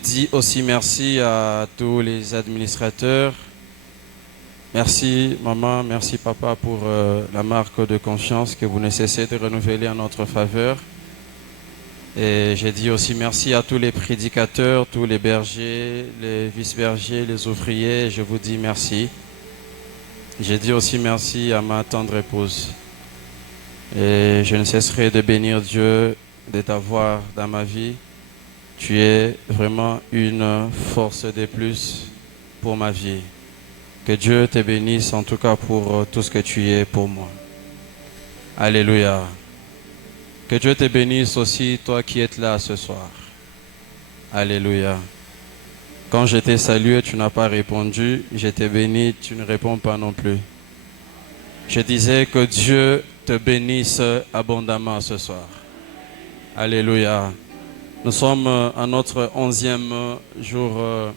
dis aussi merci à tous les administrateurs. Merci maman, merci papa pour la marque de confiance que vous ne cessez de renouveler en notre faveur. Et j'ai dit aussi merci à tous les prédicateurs, tous les bergers, les vice-bergers, les ouvriers. Je vous dis merci. J'ai dit aussi merci à ma tendre épouse. Et je ne cesserai de bénir Dieu de t'avoir dans ma vie. Tu es vraiment une force de plus pour ma vie. Que Dieu te bénisse en tout cas pour tout ce que tu es pour moi. Alléluia. Que Dieu te bénisse aussi, toi qui es là ce soir. Alléluia. Quand je t'ai salué, tu n'as pas répondu. Je t'ai béni, tu ne réponds pas non plus. Je disais que Dieu te bénisse abondamment ce soir. Alléluia. Nous sommes à notre 11e jour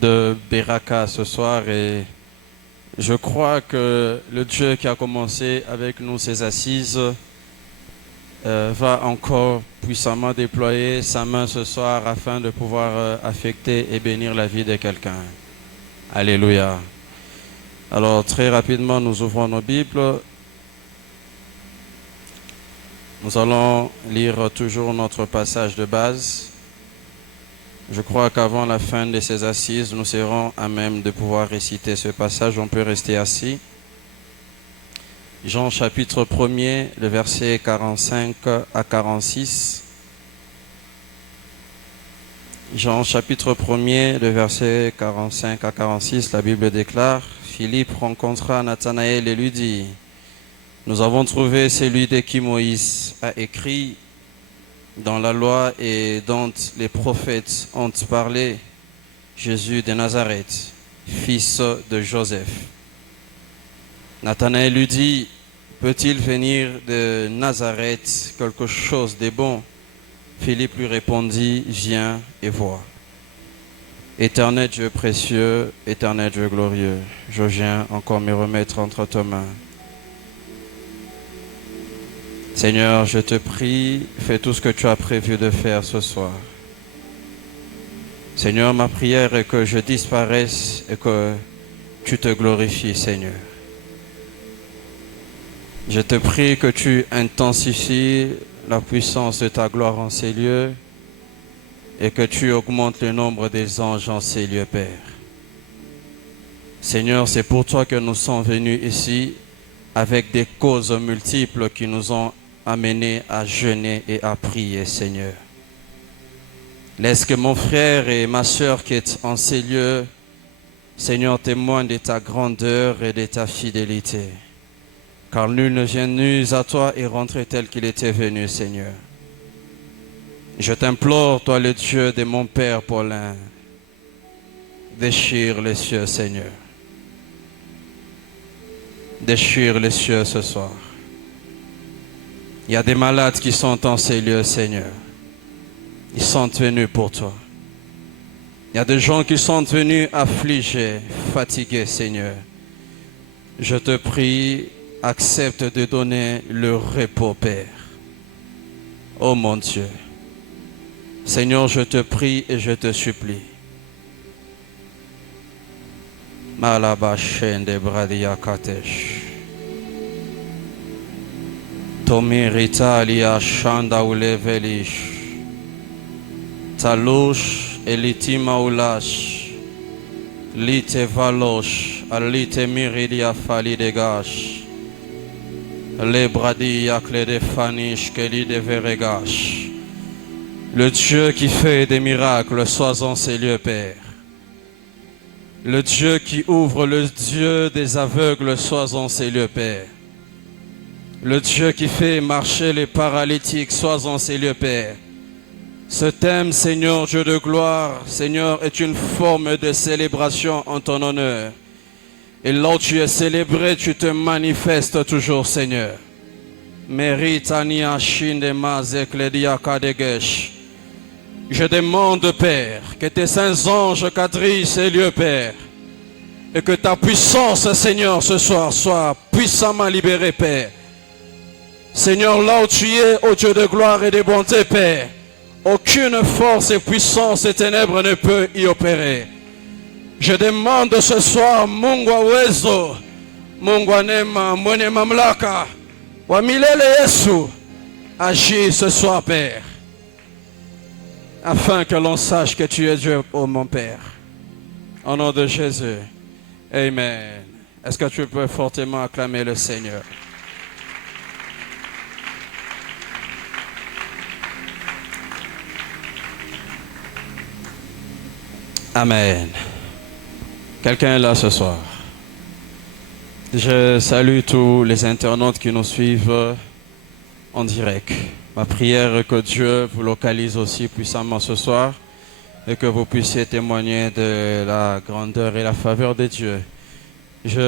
de Beraka ce soir et je crois que le Dieu qui a commencé avec nous ces assises va encore puissamment déployer sa main ce soir afin de pouvoir affecter et bénir la vie de quelqu'un. Alléluia. Alors très rapidement, nous ouvrons nos Bibles. Nous allons lire toujours notre passage de base. Je crois qu'avant la fin de ces assises, nous serons à même de pouvoir réciter ce passage. On peut rester assis. Jean chapitre 1er, le verset 45 à 46. Jean chapitre 1er, le verset 45 à 46, la Bible déclare, Philippe rencontra Nathanaël et lui dit, nous avons trouvé celui de qui Moïse a écrit dans la loi et dont les prophètes ont parlé, Jésus de Nazareth, fils de Joseph. Nathanaël lui dit, peut-il venir de Nazareth quelque chose de bon? Philippe lui répondit, viens et vois. Éternel Dieu précieux, éternel Dieu glorieux, je viens encore me remettre entre tes mains. Seigneur, je te prie, fais tout ce que tu as prévu de faire ce soir. Seigneur, ma prière est que je disparaisse et que tu te glorifies, Seigneur. Je te prie que tu intensifies la puissance de ta gloire en ces lieux et que tu augmentes le nombre des anges en ces lieux, Père. Seigneur, c'est pour toi que nous sommes venus ici avec des causes multiples qui nous ont amenés à jeûner et à prier, Seigneur. Laisse que mon frère et ma sœur qui est en ces lieux, Seigneur, témoignent de ta grandeur et de ta fidélité. Car nul ne vient nu à toi et rentrer tel qu'il était venu, Seigneur. Je t'implore, toi le Dieu de mon Père Paulin, déchire les cieux, Seigneur. Déchire les cieux ce soir. Il y a des malades qui sont en ces lieux, Seigneur. Ils sont venus pour toi. Il y a des gens qui sont venus affligés, fatigués, Seigneur. Je te prie, accepte de donner le repos, Père. Oh mon Dieu. Seigneur, je te prie et je te supplie. Malabachen de Bradia Katesh. Tomiritalia Shanda Ulevelish. Talush Elitima Ulash. Lite Valosh. Alite Miridia Fali de Gash. Le Bradia Kle de Fanish Keli de Veregash. Le Dieu qui fait des miracles, sois en ces lieux, Père. Le Dieu qui ouvre, le Dieu des aveugles, sois en ces lieux, Père. Le Dieu qui fait marcher les paralytiques, sois en ces lieux, Père. Ce thème, Seigneur, Dieu de gloire, Seigneur, est une forme de célébration en ton honneur. Et là où tu es célébré, tu te manifestes toujours, Seigneur. Meritania Shindema Zekledia Kadegesh. Je demande, Père, que tes saints anges quadrillent ces lieux, Père. Et que ta puissance, Seigneur, ce soir, soit puissamment libérée, Père. Seigneur, là où tu es, ô Dieu de gloire et de bonté, Père, Aucune force et puissance des ténèbres ne peut y opérer. Je demande ce soir, Mungu wa uwezo, Mungu wa neema, mwenye mamlaka, wa milele Yesu, agis ce soir, Père, afin que l'on sache que tu es Dieu, oh mon Père. Au nom de Jésus, Amen. Est-ce que tu peux fortement acclamer le Seigneur? Amen. Quelqu'un est là ce soir? Je salue tous les internautes qui nous suivent en direct. Ma prière est que Dieu vous localise aussi puissamment ce soir et que vous puissiez témoigner de la grandeur et la faveur de Dieu.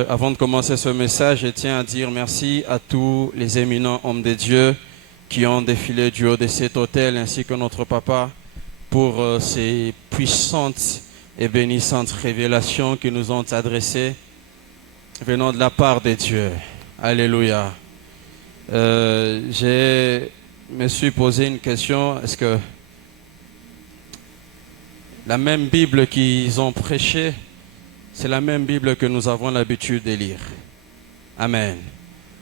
Avant de commencer ce message, je tiens à dire merci à tous les éminents hommes de Dieu qui ont défilé du haut de cet autel ainsi que notre papa pour ces puissantes et bénissantes révélations qui nous ont adressées venant de la part de Dieu. Alléluia. Je me suis posé une question. Est-ce que la même Bible qu'ils ont prêchée, c'est la même Bible que nous avons l'habitude de lire? Amen.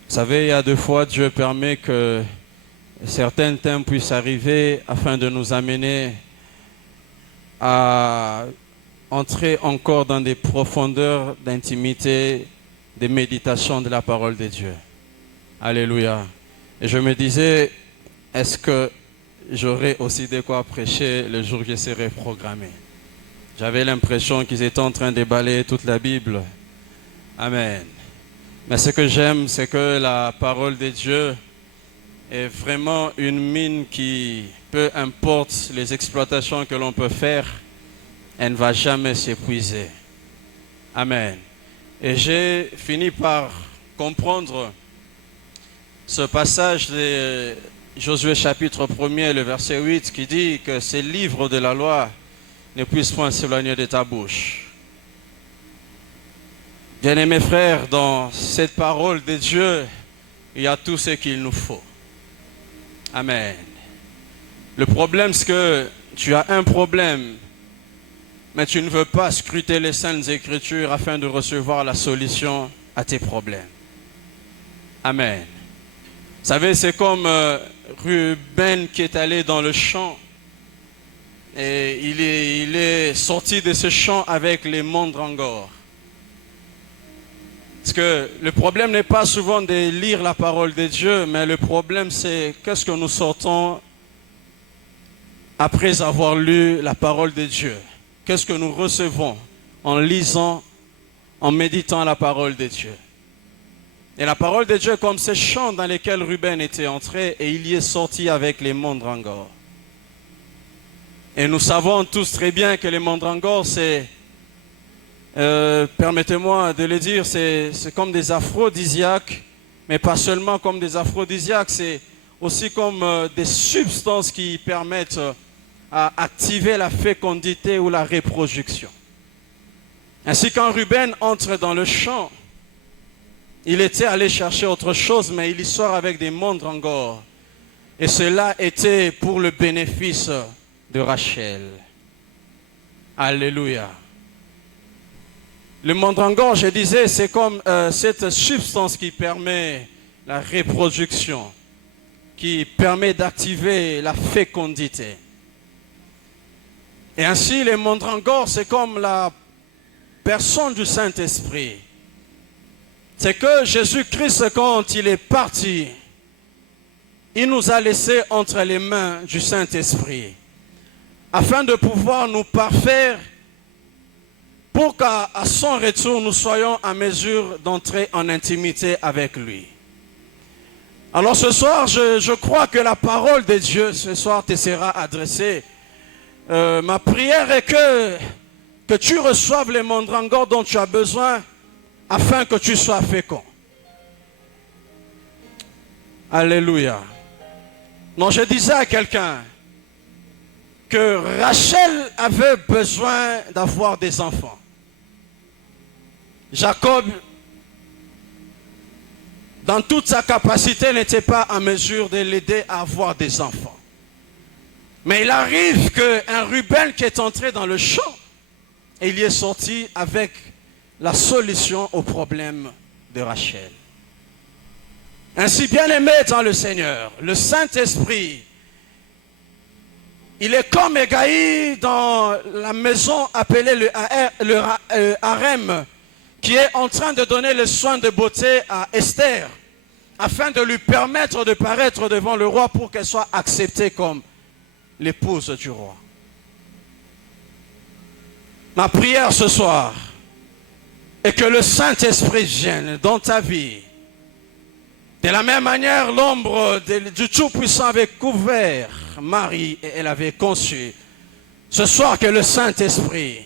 Vous savez, il y a deux fois, Dieu permet que certains thèmes puissent arriver afin de nous amener à entrer encore dans des profondeurs d'intimité, de méditation de la parole de Dieu. Alléluia. Et je me disais, est-ce que j'aurais aussi de quoi prêcher le jour où je serai programmé? J'avais l'impression qu'ils étaient en train de balayer toute la Bible. Amen. Mais ce que j'aime, c'est que la parole de Dieu est vraiment une mine qui, peu importe les exploitations que l'on peut faire, elle ne va jamais s'épuiser. Amen. Et j'ai fini par comprendre ce passage de Josué chapitre 1er, le verset 8, qui dit que ces livres de la loi ne puissent point s'éloigner de ta bouche. Bien-aimés frères, dans cette parole de Dieu, il y a tout ce qu'il nous faut. Amen. Le problème, c'est que tu as un problème, mais tu ne veux pas scruter les Saintes Écritures afin de recevoir la solution à tes problèmes. Amen. Vous savez, c'est comme Ruben qui est allé dans le champ et il est sorti de ce champ avec les mandragores. Parce que le problème n'est pas souvent de lire la parole de Dieu, mais le problème c'est qu'est-ce que nous sortons après avoir lu la parole de Dieu. Qu'est-ce que nous recevons en lisant, en méditant la parole de Dieu. Et la parole de Dieu comme ces champs dans lesquels Ruben était entré et il y est sorti avec les mandragores. Et nous savons tous très bien que les mandragores, c'est, permettez-moi de le dire, c'est comme des aphrodisiaques, mais pas seulement comme des aphrodisiaques, c'est aussi comme des substances qui permettent à activer la fécondité ou la reproduction. Ainsi, quand Ruben entre dans le champ, il était allé chercher autre chose, mais il y sort avec des mandragores. Et cela était pour le bénéfice de Rachel. Alléluia. Le mandragore, je disais, c'est comme cette substance qui permet la reproduction, qui permet d'activer la fécondité. Et ainsi, les mandragores, c'est comme la personne du Saint-Esprit. C'est que Jésus-Christ, quand il est parti, il nous a laissé entre les mains du Saint-Esprit, afin de pouvoir nous parfaire, pour qu'à son retour, nous soyons en mesure d'entrer en intimité avec lui. Alors ce soir, je crois que la parole de Dieu, ce soir, te sera adressée. Ma prière est que tu reçoives les mandragores dont tu as besoin afin que tu sois fécond. Alléluia. Non, je disais à quelqu'un que Rachel avait besoin d'avoir des enfants. Jacob, dans toute sa capacité, n'était pas en mesure de l'aider à avoir des enfants. Mais il arrive qu'un Ruben qui est entré dans le champ, et il y est sorti avec la solution au problème de Rachel. Ainsi, bien-aimé dans le Seigneur, le Saint-Esprit, il est comme Égaï dans la maison appelée le harem, qui est en train de donner le soin de beauté à Esther, afin de lui permettre de paraître devant le roi pour qu'elle soit acceptée comme l'épouse du roi. Ma prière ce soir est que le Saint-Esprit vienne dans ta vie. De la même manière, l'ombre du Tout-Puissant avait couvert Marie et elle avait conçu. Ce soir, que le Saint-Esprit,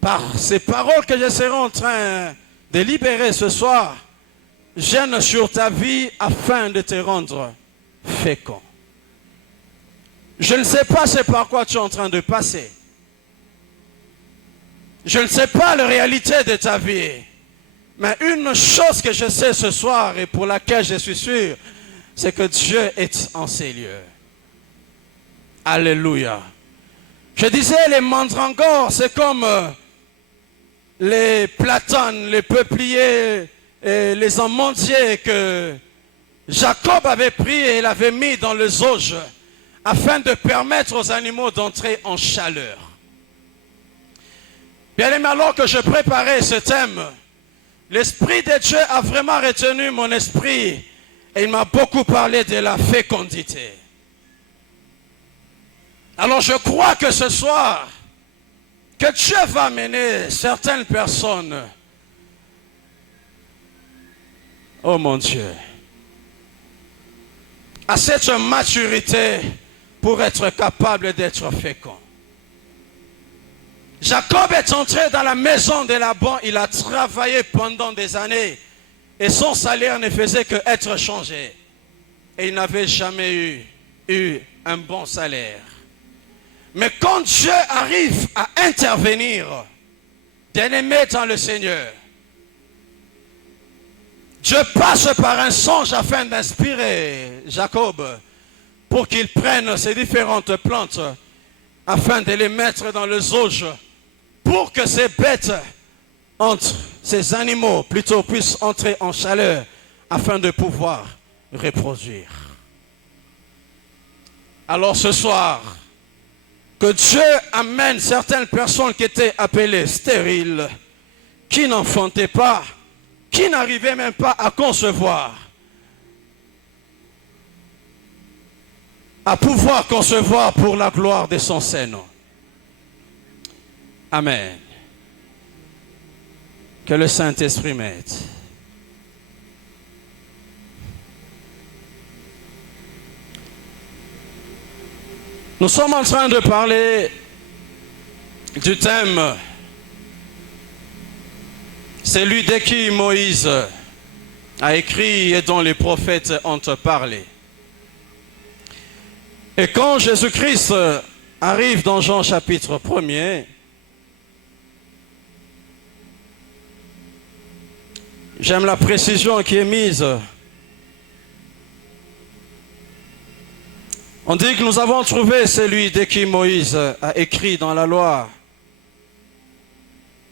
par ces paroles que je serai en train de libérer ce soir, vienne sur ta vie afin de te rendre fécond. Je ne sais pas c'est par quoi tu es en train de passer. Je ne sais pas la réalité de ta vie. Mais une chose que je sais ce soir et pour laquelle je suis sûr, c'est que Dieu est en ces lieux. Alléluia. Je disais, les mandragores, c'est comme les platanes, les peupliers, et les amandiers que Jacob avait pris et il avait mis dans le zauge afin de permettre aux animaux d'entrer en chaleur. Bien aimé, alors que je préparais ce thème, l'Esprit de Dieu a vraiment retenu mon esprit et il m'a beaucoup parlé de la fécondité. Alors je crois que ce soir, que Dieu va mener certaines personnes, oh mon Dieu, à cette maturité pour être capable d'être fécond. Jacob est entré dans la maison de Laban, il a travaillé pendant des années et son salaire ne faisait qu'être changé. Et il n'avait jamais eu un bon salaire. Mais quand Dieu arrive à intervenir, bien-aimé dans le Seigneur, Dieu passe par un songe afin d'inspirer Jacob pour qu'il prenne ces différentes plantes afin de les mettre dans le zauge pour que ces bêtes ces animaux plutôt puissent entrer en chaleur afin de pouvoir reproduire. Alors ce soir, que Dieu amène certaines personnes qui étaient appelées stériles, qui n'enfantaient pas, qui n'arrivaient même pas à concevoir, à pouvoir concevoir pour la gloire de son Saint-Nom. Amen. Que le Saint-Esprit m'aide. Nous sommes en train de parler du thème, celui de qui Moïse a écrit et dont les prophètes ont parlé. Et quand Jésus-Christ arrive dans Jean chapitre 1er, j'aime la précision qui est mise. On dit que nous avons trouvé celui de qui Moïse a écrit dans la loi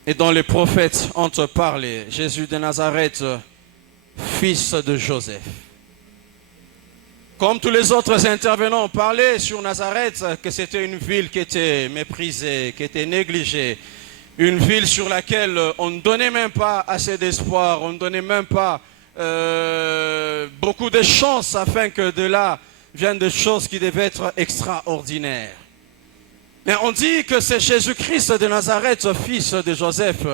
et dont les prophètes ont parlé. Jésus de Nazareth, fils de Joseph. Comme tous les autres intervenants ont parlé sur Nazareth, que c'était une ville qui était méprisée, qui était négligée. Une ville sur laquelle on ne donnait même pas assez d'espoir, on ne donnait même pas beaucoup de chance afin que de là viennent des choses qui devaient être extraordinaires. Mais on dit que c'est Jésus-Christ de Nazareth, fils de Joseph.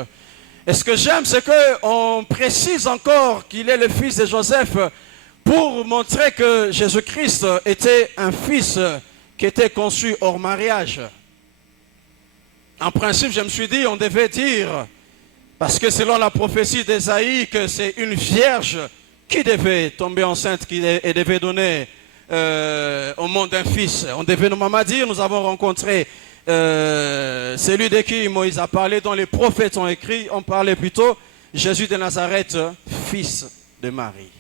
Et ce que j'aime, c'est qu'on précise encore qu'il est le fils de Joseph pour montrer que Jésus-Christ était un fils qui était conçu hors mariage. En principe, je me suis dit, on devait dire, parce que selon la prophétie d'Ésaïe, que c'est une vierge qui devait tomber enceinte et devait donner au monde un fils. On devait normalement dire, nous avons rencontré celui de qui Moïse a parlé, dont les prophètes ont écrit, on parlait plutôt Jésus de Nazareth, fils de Marie.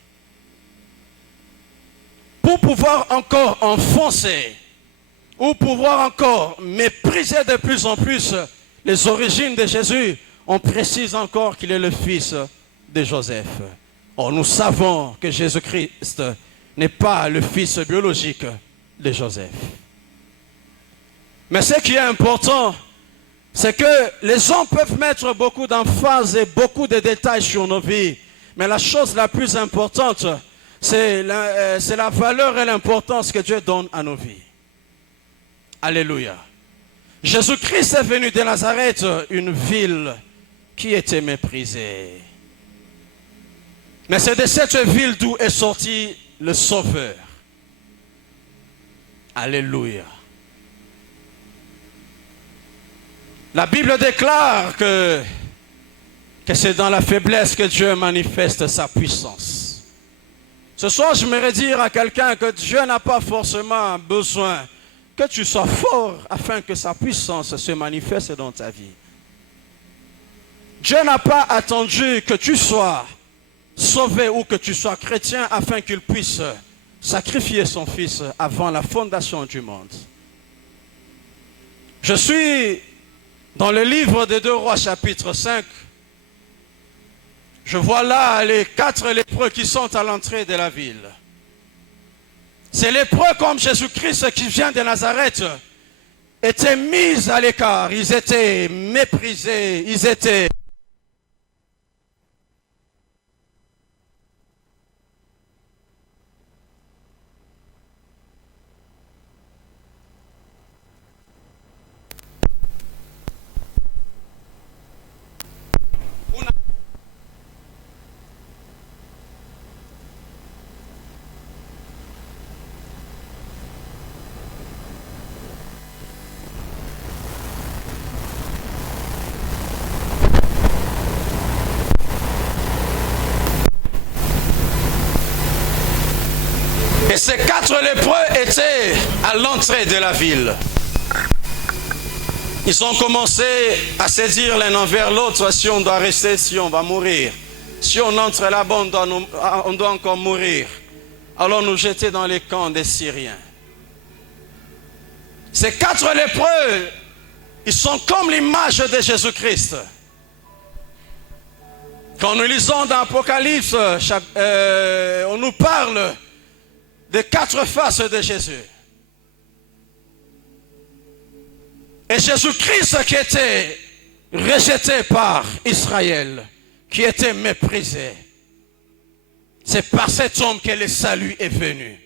Pour pouvoir encore enfoncer ou pouvoir encore mépriser de plus en plus les origines de Jésus, on précise encore qu'il est le fils de Joseph. Or, nous savons que Jésus-Christ n'est pas le fils biologique de Joseph. Mais ce qui est important, c'est que les hommes peuvent mettre beaucoup d'emphase et beaucoup de détails sur nos vies. Mais la chose la plus importante, c'est la valeur et l'importance que Dieu donne à nos vies. Alléluia. Jésus-Christ est venu de Nazareth, une ville qui était méprisée. Mais c'est de cette ville d'où est sorti le Sauveur. Alléluia. La Bible déclare que c'est dans la faiblesse que Dieu manifeste sa puissance. Ce soir, je voudrais dire à quelqu'un que Dieu n'a pas forcément besoin que tu sois fort afin que sa puissance se manifeste dans ta vie. Dieu n'a pas attendu que tu sois sauvé ou que tu sois chrétien afin qu'il puisse sacrifier son fils avant la fondation du monde. Je suis dans le livre des 2 Rois chapitre 5. Je vois là les 4 lépreux qui sont à l'entrée de la ville. Ces lépreux comme Jésus-Christ qui vient de Nazareth étaient mis à l'écart, ils étaient méprisés, ils étaient... Et ces 4 lépreux étaient à l'entrée de la ville. Ils ont commencé à se dire l'un envers l'autre, si on doit rester, si on va mourir. Si on entre là-bas, on doit encore mourir. Alors nous jeter dans les camps des Syriens. Ces 4 lépreux, ils sont comme l'image de Jésus-Christ. Quand nous lisons dans l'Apocalypse, on nous parle des 4 faces de Jésus. Et Jésus-Christ qui était rejeté par Israël, qui était méprisé, c'est par cet homme que le salut est venu.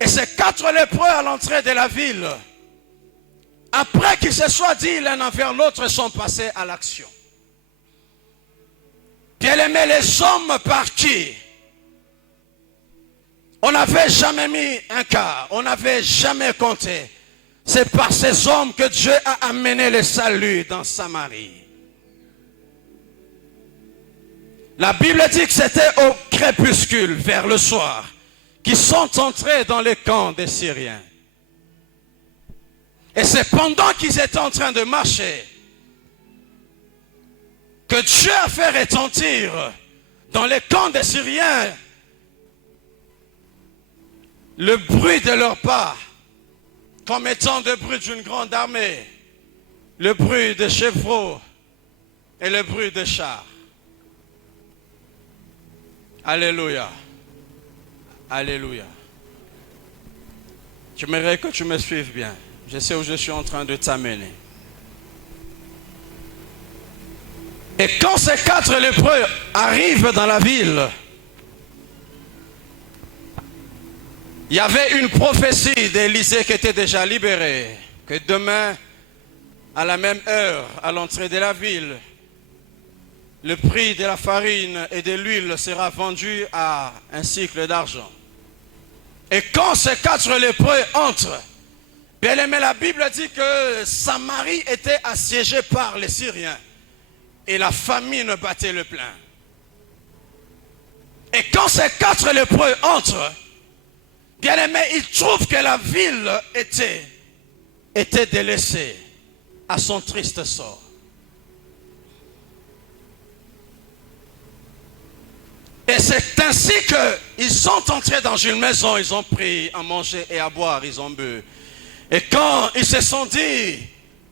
Et ces 4 lépreux à l'entrée de la ville, après qu'ils se soient dit l'un envers l'autre, sont passés à l'action. Bien-aimés, les hommes par qui on n'avait jamais mis un quart, on n'avait jamais compté. C'est par ces hommes que Dieu a amené le salut dans Samarie. La Bible dit que c'était au crépuscule, vers le soir, qu'ils sont entrés dans les camps des Syriens. Et c'est pendant qu'ils étaient en train de marcher que Dieu a fait retentir dans les camps des Syriens le bruit de leurs pas, comme étant le bruit d'une grande armée, le bruit de chevreaux et le bruit de chars. Alléluia. Alléluia. J'aimerais que tu me suives bien. Je sais où je suis en train de t'amener. Et quand ces 4 lépreux arrivent dans la ville, il y avait une prophétie d'Élisée qui était déjà libérée, que demain, à la même heure, à l'entrée de la ville, le prix de la farine et de l'huile sera vendu à un cycle d'argent. Et quand ces 4 lépreux entrent, bien aimé, la Bible dit que Samarie était assiégée par les Syriens et la famine battait le plein. Et quand ces 4 lépreux entrent, bien aimé, ils trouvent que la ville était délaissée à son triste sort. Et c'est ainsi qu'ils sont entrés dans une maison, ils ont pris à manger et à boire, ils ont bu. Et quand ils se sont dit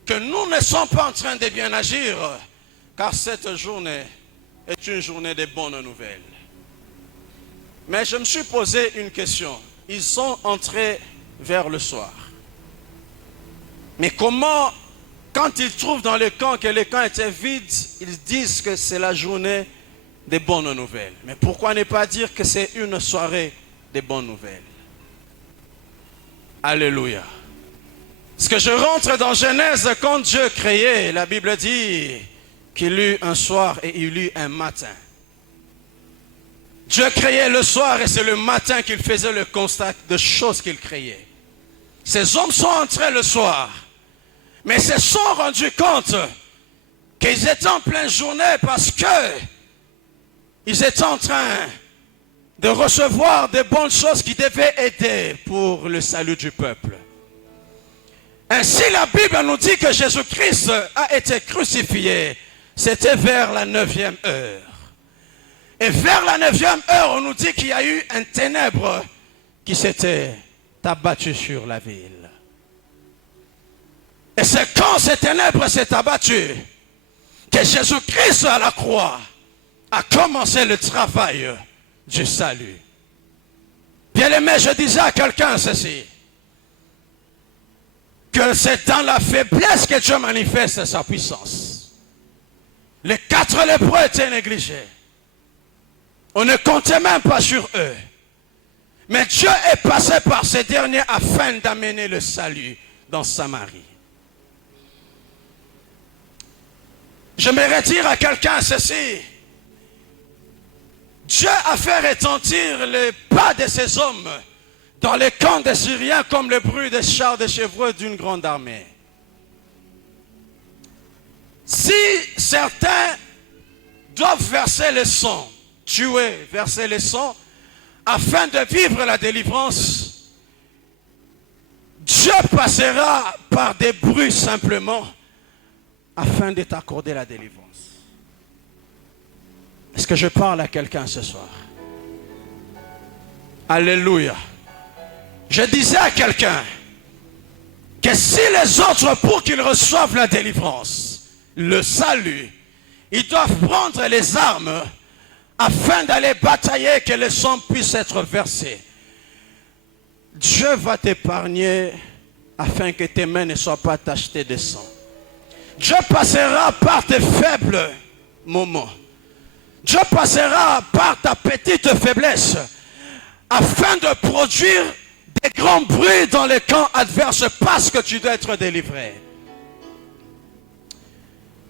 que nous ne sommes pas en train de bien agir, car cette journée est une journée de bonnes nouvelles. Mais je me suis posé une question. Ils sont entrés vers le soir. Mais comment, quand ils trouvent dans le camp que le camp était vide, ils disent que c'est la journée des bonnes nouvelles? Mais pourquoi ne pas dire que c'est une soirée des bonnes nouvelles? Alléluia. Parce que je rentre dans Genèse, quand Dieu créait, la Bible dit qu'il eut un soir et il eut un matin. Dieu créait le soir et c'est le matin qu'il faisait le constat de choses qu'il créait. Ces hommes sont entrés le soir, mais se sont rendus compte qu'ils étaient en pleine journée parce que ils étaient en train de recevoir des bonnes choses qui devaient aider pour le salut du peuple. Ainsi, la Bible nous dit que Jésus-Christ a été crucifié. C'était vers la 9e heure. Et vers la 9e heure, on nous dit qu'il y a eu un ténèbre qui s'était abattu sur la ville. Et c'est quand ce ténèbre s'est abattu que Jésus-Christ à la croix a commencé le travail du salut. Bien-aimé, je disais à quelqu'un ceci, que c'est dans la faiblesse que Dieu manifeste sa puissance. Les 4 lépreux étaient négligés. On ne comptait même pas sur eux. Mais Dieu est passé par ces derniers afin d'amener le salut dans Samarie. J'aimerais dire à quelqu'un ceci. Dieu a fait retentir les pas de ces hommes dans les camps des Syriens comme le bruit des chars de chevreux d'une grande armée. Si certains doivent verser le sang, tuer, verser le sang, afin de vivre la délivrance, Dieu passera par des bruits simplement afin de t'accorder la délivrance. Est-ce que je parle à quelqu'un ce soir? Alléluia. Je disais à quelqu'un que si les autres, pour qu'ils reçoivent la délivrance, le salut, ils doivent prendre les armes afin d'aller batailler, que le sang puisse être versé. Dieu va t'épargner afin que tes mains ne soient pas tachetées de sang. Dieu passera par tes faibles moments. Dieu passera par ta petite faiblesse afin de produire des grands bruits dans les camps adverses parce que tu dois être délivré.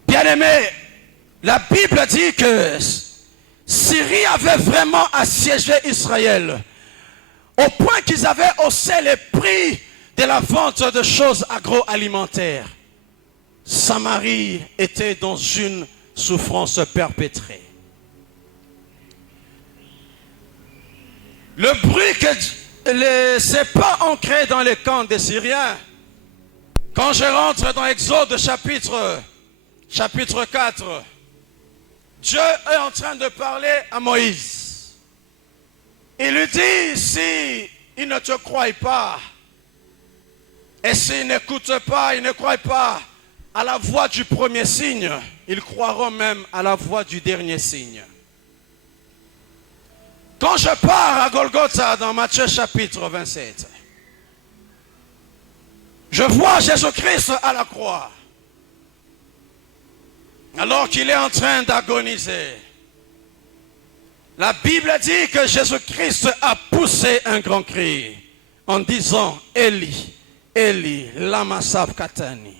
Bien-aimé, la Bible dit que Syrie avait vraiment assiégé Israël au point qu'ils avaient haussé les prix de la vente de choses agroalimentaires. Samarie était dans une souffrance perpétrée. Le bruit que c'est pas ancré dans les camps des Syriens. Quand je rentre dans Exode chapitre 4, Dieu est en train de parler à Moïse. Il lui dit, si il ne te croit pas, et s'il n'écoute pas, il ne croit pas à la voix du premier signe, ils croiront même à la voix du dernier signe. Quand je pars à Golgotha dans Matthieu chapitre 27, je vois Jésus-Christ à la croix, alors qu'il est en train d'agoniser. La Bible dit que Jésus-Christ a poussé un grand cri en disant « Eli, Eli, lama sabachthani ».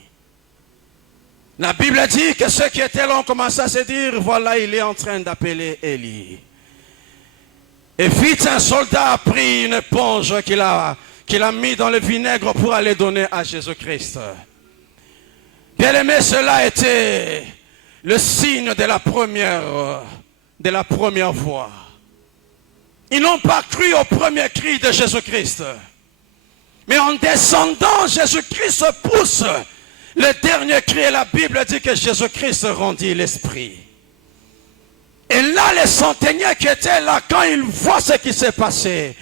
La Bible dit que ceux qui étaient là ont commencé à se dire « Voilà, il est en train d'appeler Eli ». Et vite, un soldat a pris une éponge qu'il a mis dans le vinaigre pour aller donner à Jésus-Christ. Bien-aimé, cela était le signe de la première voix. Ils n'ont pas cru au premier cri de Jésus-Christ. Mais en descendant, Jésus-Christ pousse le dernier cri. Et la Bible dit que Jésus-Christ rendit l'esprit. Et là, les centeniers qui étaient là, quand ils voient ce qui s'est passé,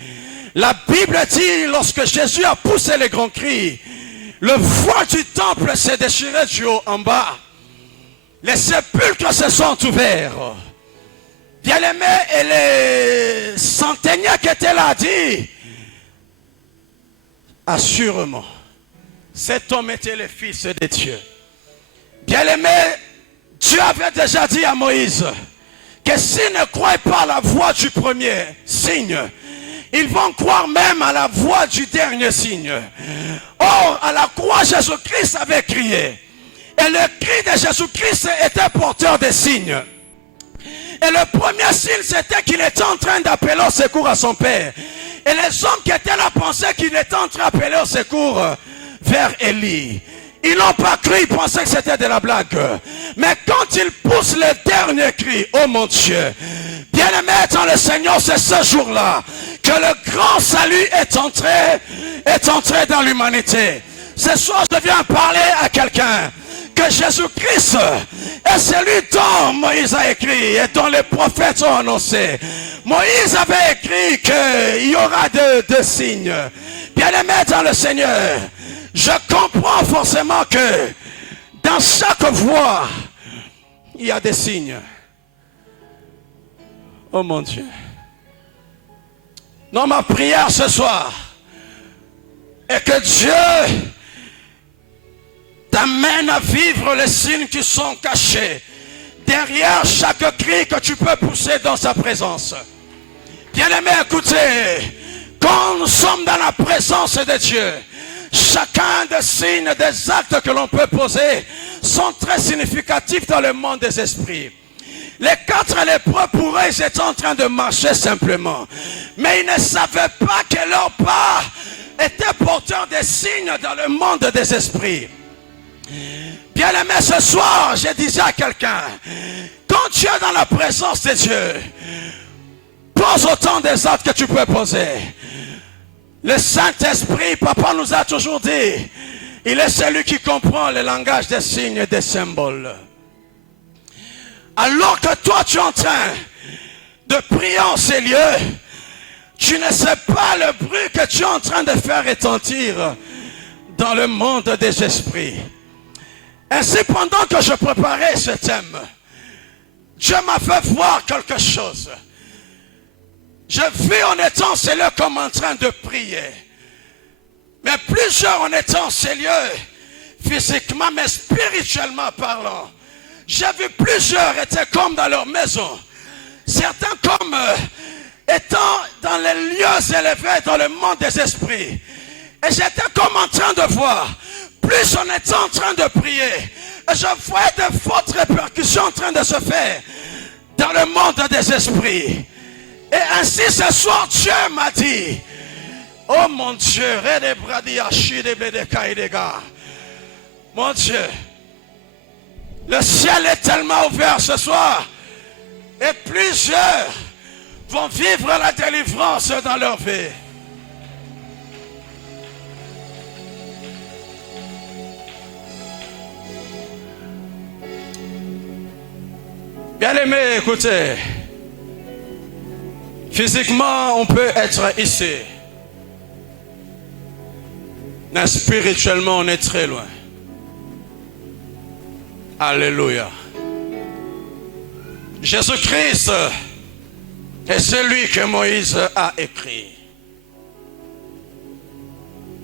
la Bible dit, lorsque Jésus a poussé les grands cris, Le voile du temple s'est déchiré du haut en bas. Les sépulcres se sont ouverts. Bien-aimé, et les centeniers qui étaient là dit, assurément, cet homme était le fils de Dieu. Bien-aimé, Dieu avait déjà dit à Moïse que s'ils ne croient pas à la voix du premier signe, ils vont croire même à la voix du dernier signe. Or, à la croix, Jésus-Christ avait crié. Et le cri de Jésus-Christ était porteur de signes. Et le premier signe, c'était qu'il était en train d'appeler au secours à son père. Et les hommes qui étaient là pensaient qu'il était en train d'appeler au secours vers Élie. Ils n'ont pas cru, ils pensaient que c'était de la blague. Mais quand ils poussent le dernier cri, oh mon Dieu, bien-aimé dans le Seigneur, c'est ce jour-là que le grand salut est entré dans l'humanité. Ce soir, je viens parler à quelqu'un que Jésus-Christ est celui dont Moïse a écrit et dont les prophètes ont annoncé. Moïse avait écrit qu'il y aura deux signes. Bien-aimé dans le Seigneur, je comprends forcément que dans chaque voie, il y a des signes. Oh mon Dieu. Non, ma prière ce soir est que Dieu t'amène à vivre les signes qui sont cachés derrière chaque cri que tu peux pousser dans sa présence. Bien-aimé, écoutez, quand nous sommes dans la présence de Dieu, chacun des signes, des actes que l'on peut poser sont très significatifs dans le monde des esprits. Les 4 lépreux, pour eux, ils étaient en train de marcher simplement. Mais ils ne savaient pas que leur pas était porteur des signes dans le monde des esprits. Bien-aimé, ce soir, je disais à quelqu'un, quand tu es dans la présence de Dieu, pose autant des actes que tu peux poser. Le Saint-Esprit, papa nous a toujours dit, il est celui qui comprend le langage des signes et des symboles. Alors que toi tu es en train de prier en ces lieux, tu ne sais pas le bruit que tu es en train de faire retentir dans le monde des esprits. Ainsi, pendant que je préparais ce thème, Dieu m'a fait voir quelque chose. Je vis en étant ces lieux comme en train de prier. Mais plusieurs en étant ces lieux, physiquement mais spirituellement parlant, j'ai vu plusieurs étaient comme dans leur maison. Certains comme étant dans les lieux élevés dans le monde des esprits. Et j'étais comme en train de voir. Plus on était en train de prier. Et je voyais de fortes répercussions en train de se faire dans le monde des esprits. Et ainsi ce soir Dieu m'a dit, oh mon Dieu, mon Dieu, le ciel est tellement ouvert ce soir et plusieurs vont vivre la délivrance dans leur vie. Bien-aimés, écoutez, physiquement on peut être ici, mais spirituellement on est très loin. Alléluia. Jésus-Christ est celui que Moïse a écrit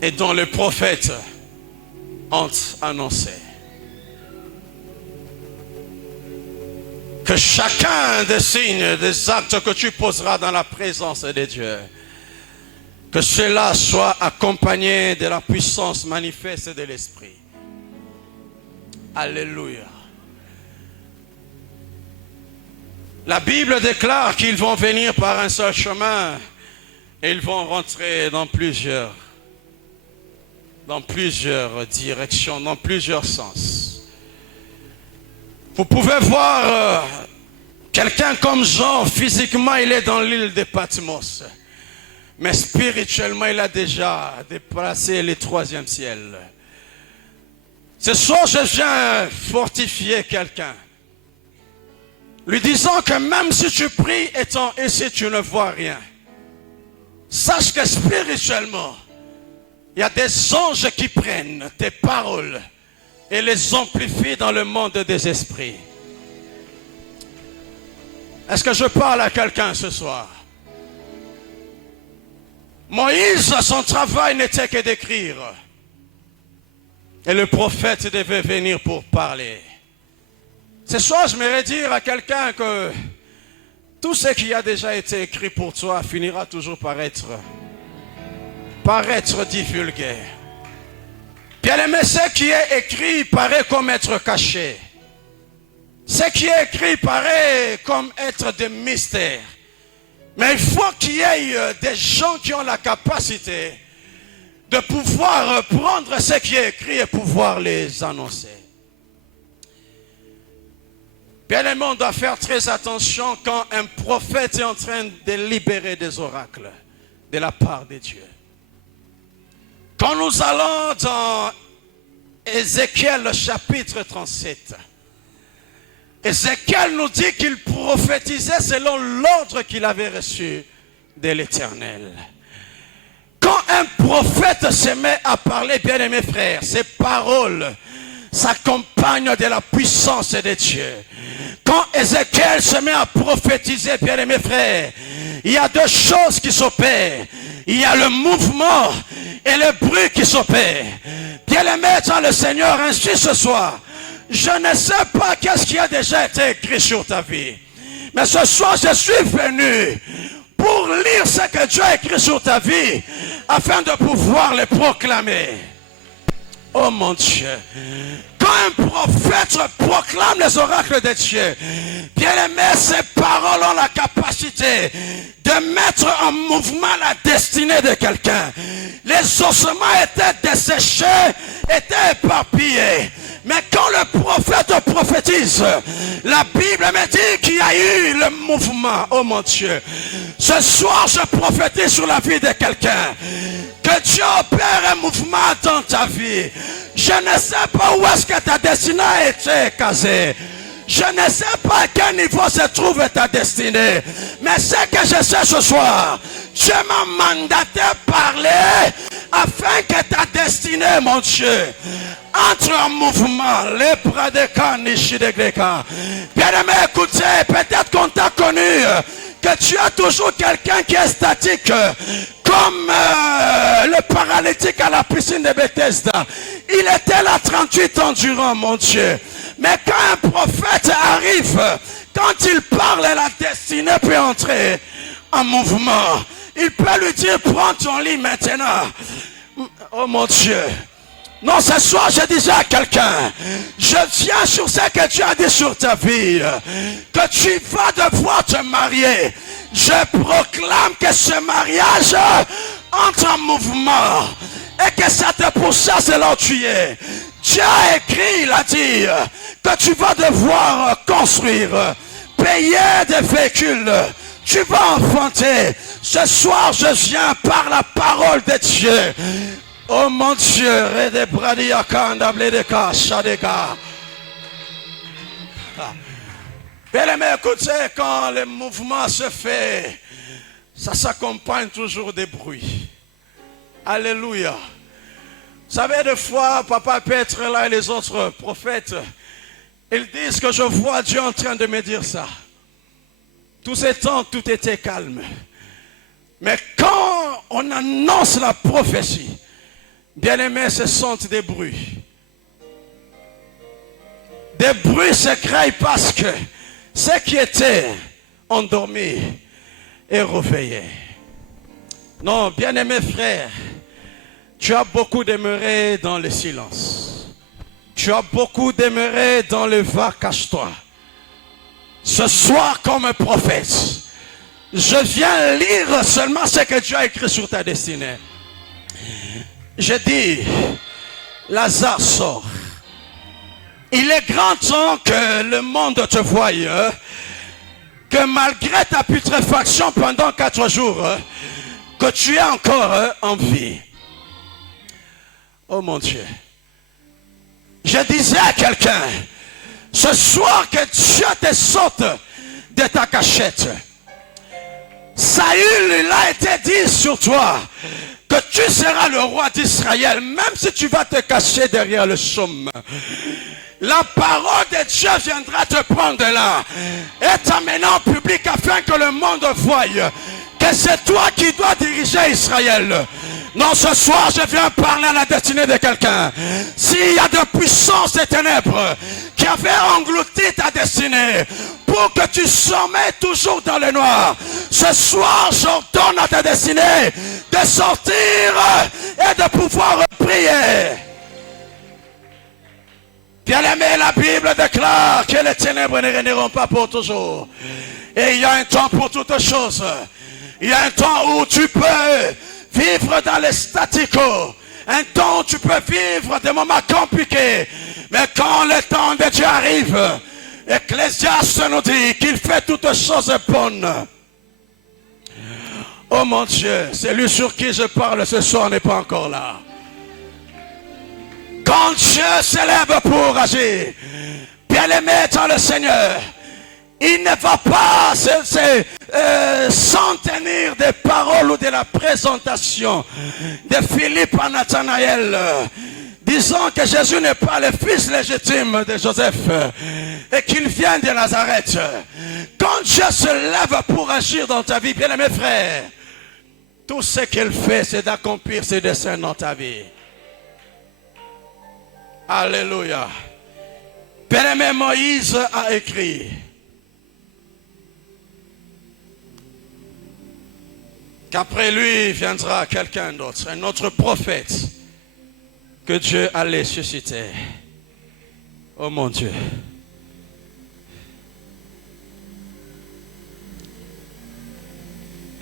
et dont les prophètes ont annoncé. Que chacun des signes, des actes que tu poseras dans la présence de Dieu, que cela soit accompagné de la puissance manifeste de l'Esprit. Alléluia. La Bible déclare qu'ils vont venir par un seul chemin et ils vont rentrer dans plusieurs directions, dans plusieurs sens. Vous pouvez voir quelqu'un comme Jean, physiquement il est dans l'île de Patmos, mais spirituellement il a déjà déplacé le 3e ciel. Ce soir, je viens fortifier quelqu'un, lui disant que même si tu pries étant ici, tu ne vois rien. Sache que spirituellement, Il y a des anges qui prennent tes paroles et les amplifient dans le monde des esprits. Est-ce que je parle à quelqu'un ce soir? Moïse, son travail n'était que d'écrire. Et le prophète devait venir pour parler. Ce soir, je voudrais dire à quelqu'un que tout ce qui a déjà été écrit pour toi finira toujours par être divulgué. Bien-aimé, ce qui est écrit paraît comme être caché. Ce qui est écrit paraît comme être des mystères. Mais il faut qu'il y ait des gens qui ont la capacité de pouvoir prendre ce qui est écrit et pouvoir les annoncer. Bien-aimé, on doit faire très attention quand un prophète est en train de libérer des oracles de la part de Dieu. Quand nous allons dans Ézéchiel chapitre 37, Ézéchiel nous dit qu'il prophétisait selon l'ordre qu'il avait reçu de l'Éternel. Quand un prophète se met à parler, bien aimés frères, ses paroles s'accompagnent de la puissance de Dieu. Quand Ézéchiel se met à prophétiser, bien aimés frères, il y a deux choses qui s'opèrent. Il y a le mouvement et le bruit qui s'opèrent. Bien aimés dans le Seigneur, ainsi ce soir, je ne sais pas qu'est-ce qui a déjà été écrit sur ta vie. Mais ce soir, je suis venu pour lire ce que Dieu a écrit sur ta vie afin de pouvoir le proclamer. Oh mon Dieu. Quand un prophète proclame les oracles de Dieu, bien aimé, ces paroles ont la capacité de mettre en mouvement la destinée de quelqu'un. Les ossements étaient desséchés, étaient éparpillés. Mais quand le prophète prophétise, la Bible me dit qu'il y a eu le mouvement. Oh mon Dieu. Ce soir, je prophétise sur la vie de quelqu'un. Que Dieu opère un mouvement dans ta vie. Je ne sais pas où est-ce que ta destinée a été casée. Je ne sais pas à quel niveau se trouve ta destinée. Mais ce que je sais ce soir, Dieu m'a mandaté parler afin que ta destinée, mon Dieu, entre en mouvement. Les bras de camp, nichi de Gréka. Bien aimé, écoutez, peut-être qu'on t'a connu, que tu as toujours quelqu'un qui est statique, comme le paralytique à la piscine de Bethesda. Il était là 38 ans durant, mon Dieu. Mais quand un prophète arrive, quand il parle, la destinée peut entrer en mouvement. Il peut lui dire, prends ton lit maintenant. Oh mon Dieu. Non, ce soir, je disais à quelqu'un, je viens sur ce que tu as dit sur ta vie, que tu vas devoir te marier. Je proclame que ce mariage entre en mouvement et que ça te pourchasse là où tu es. Dieu a écrit, il a dit, que tu vas devoir construire, payer des véhicules. Tu vas enfanter. Ce soir, je viens par la parole de Dieu. Oh mon Dieu, bien aimé, écoutez, quand le mouvement se fait, ça s'accompagne toujours des bruits. Alléluia. Vous savez, des fois, papa peut être là et les autres prophètes, ils disent que je vois Dieu en train de me dire ça. Tout ce temps, tout était calme. Mais quand on annonce la prophétie, bien aimé, ce sont des bruits. Des bruits secrets parce que ceux qui étaient endormis est réveillé. Non, bien aimé frère, tu as beaucoup demeuré dans le silence. Tu as beaucoup demeuré dans le va, cache-toi. Ce soir, comme un prophète, je viens lire seulement ce que Dieu a écrit sur ta destinée. Je dis, Lazare sort. Il est grand temps que le monde te voie, que malgré ta putréfaction pendant 4 jours, que tu es encore en vie. Oh mon Dieu. Je disais à quelqu'un, ce soir que Dieu te sorte de ta cachette. Saül, il a été dit sur toi que tu seras le roi d'Israël, même si tu vas te cacher derrière le chaume. La parole de Dieu viendra te prendre là et t'amener en public afin que le monde voie que c'est toi qui dois diriger Israël. Non, ce soir, je viens parler à la destinée de quelqu'un. S'il y a de puissances des ténèbres qui avaient englouti ta destinée pour que tu sommeilles toujours dans le noir, ce soir, j'ordonne à ta destinée de sortir et de pouvoir prier. Bien-aimé, la Bible déclare que les ténèbres ne régneront pas pour toujours. Et il y a un temps pour toutes choses. Il y a un temps où tu peux vivre dans les statico. Un temps où tu peux vivre des moments compliqués. Mais quand le temps de Dieu arrive, Ecclésiaste nous dit qu'il fait toutes choses bonnes. Oh mon Dieu, celui sur qui je parle ce soir n'est pas encore là. Quand Dieu s'élève pour agir, bien-aimé dans le Seigneur, il ne va pas s'en tenir des paroles ou de la présentation de Philippe à Nathanaël, disant que Jésus n'est pas le fils légitime de Joseph et qu'il vient de Nazareth. Quand Dieu se lève pour agir dans ta vie, bien-aimé frère, tout ce qu'il fait, c'est d'accomplir ses desseins dans ta vie. Alléluia. Bien-aimé, Moïse a écrit qu'après lui viendra quelqu'un d'autre, un autre prophète que Dieu allait susciter. Oh mon Dieu.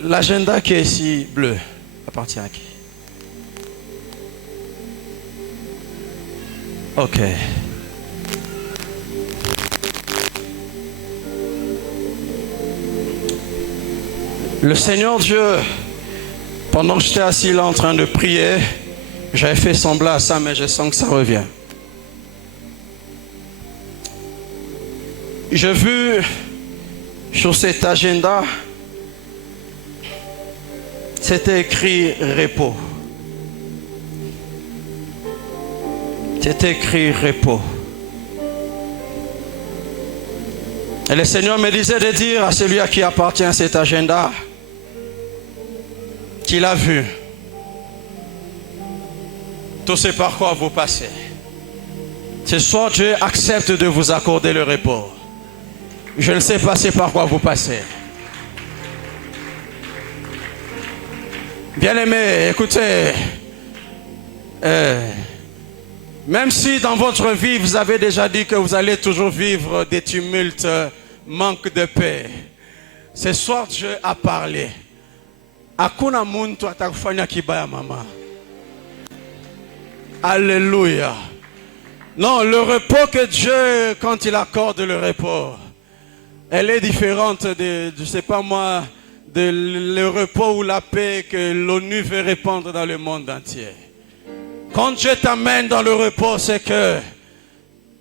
L'agenda qui est ici bleu appartient à qui? Ok. Le Seigneur Dieu, pendant que j'étais assis là en train de prier, j'avais fait semblant à ça, mais je sens que ça revient. J'ai vu sur cet agenda, c'était écrit repos. C'était écrit repos. Et le Seigneur me disait de dire à celui à qui appartient cet agenda qu'il a vu tout ce par quoi vous passez. Ce soir, Dieu accepte de vous accorder le repos. Je ne sais pas c'est par quoi vous passez. Bien-aimés, écoutez, même si dans votre vie, vous avez déjà dit que vous allez toujours vivre des tumultes, manque de paix, ce soir, Dieu a parlé. Hakuna muntu atakufanya kibaya mama. Alléluia. Non, le repos que Dieu, quand il accorde le repos, elle est différente de, je ne sais pas moi, de le repos ou la paix que l'ONU veut répandre dans le monde entier. Quand Dieu t'amène dans le repos, c'est que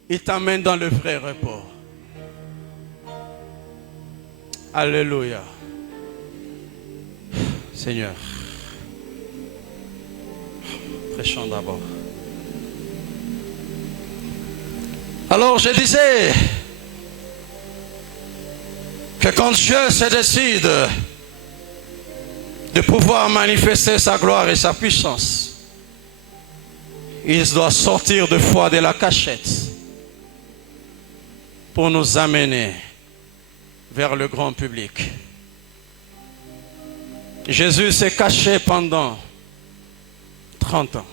il t'amène dans le vrai repos. Alléluia. Seigneur, prêchons d'abord. Alors je disais que quand Dieu se décide de pouvoir manifester sa gloire et sa puissance, il doit sortir de foi de la cachette pour nous amener vers le grand public. Jésus s'est caché pendant 30 ans.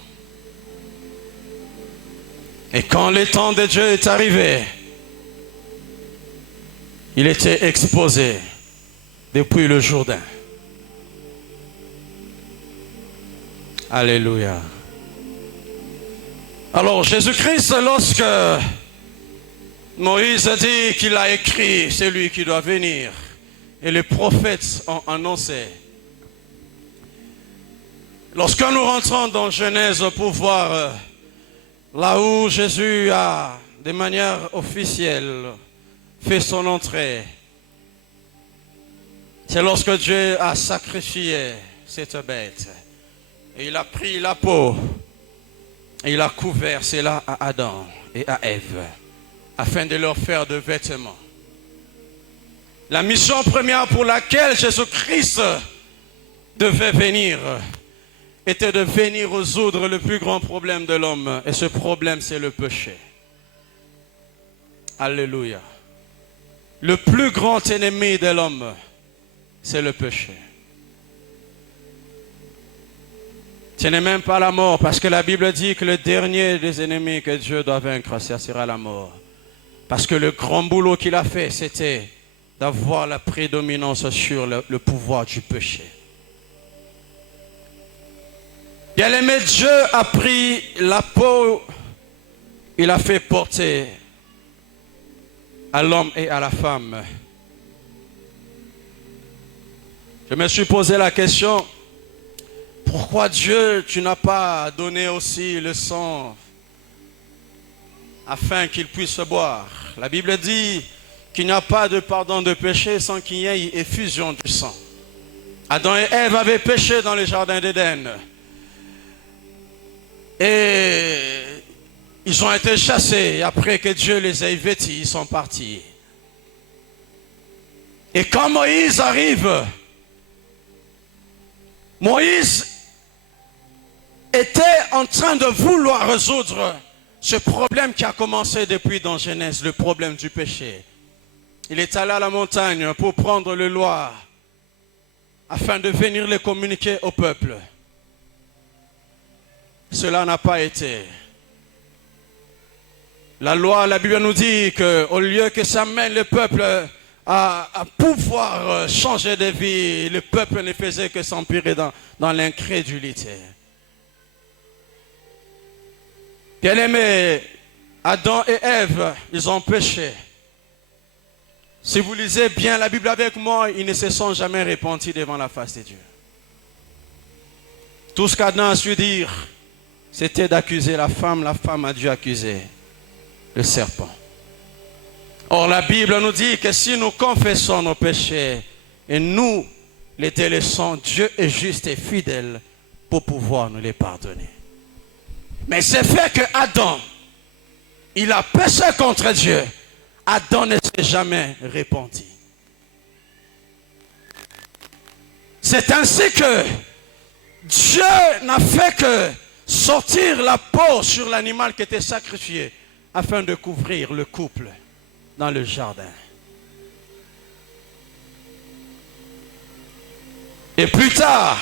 Et quand le temps de Dieu est arrivé, il était exposé depuis le Jourdain. Alléluia. Alors Jésus-Christ, lorsque Moïse a dit qu'il a écrit celui qui doit venir, et les prophètes ont annoncé, lorsque nous rentrons dans Genèse pour voir là où Jésus a, de manière officielle, fait son entrée, c'est lorsque Dieu a sacrifié cette bête Et il a pris la peau et il a couvert cela à Adam et à Ève afin de leur faire de vêtements. La mission première pour laquelle Jésus-Christ devait venir était de venir résoudre le plus grand problème de l'homme. Et ce problème, c'est le péché. Alléluia. Le plus grand ennemi de l'homme, c'est le péché. Ce n'est même pas la mort, parce que la Bible dit que le dernier des ennemis que Dieu doit vaincre, ça sera la mort. Parce que le grand boulot qu'il a fait, c'était d'avoir la prédominance sur le pouvoir du péché. Bien-aimé, Dieu a pris la peau, il a fait porter à l'homme et à la femme. Je me suis posé la question, pourquoi Dieu, tu n'as pas donné aussi le sang afin qu'il puisse boire? La Bible dit qu'il n'y a pas de pardon de péché sans qu'il y ait effusion du sang. Adam et Ève avaient péché dans le jardin d'Éden. Et ils ont été chassés. Et après que Dieu les ait vêtis, ils sont partis. Et quand Moïse arrive, Moïse était en train de vouloir résoudre ce problème qui a commencé depuis dans Genèse, le problème du péché. Il est allé à la montagne pour prendre le loi afin de venir les communiquer au peuple. Cela n'a pas été. La loi, la Bible nous dit qu'au lieu que ça mène le peuple à pouvoir changer de vie, le peuple ne faisait que s'empirer dans l'incrédulité. Bien-aimés, Adam et Ève, ils ont péché. Si vous lisez bien la Bible avec moi, ils ne se sont jamais repentis devant la face de Dieu. Tout ce qu'Adam a su dire, c'était d'accuser la femme a dû accuser le serpent. Or la Bible nous dit que si nous confessons nos péchés et nous les délaissons, Dieu est juste et fidèle pour pouvoir nous les pardonner. Mais c'est fait que Adam, il a péché contre Dieu. Adam ne s'est jamais repenti. C'est ainsi que Dieu n'a fait que sortir la peau sur l'animal qui était sacrifié afin de couvrir le couple dans le jardin. Et plus tard,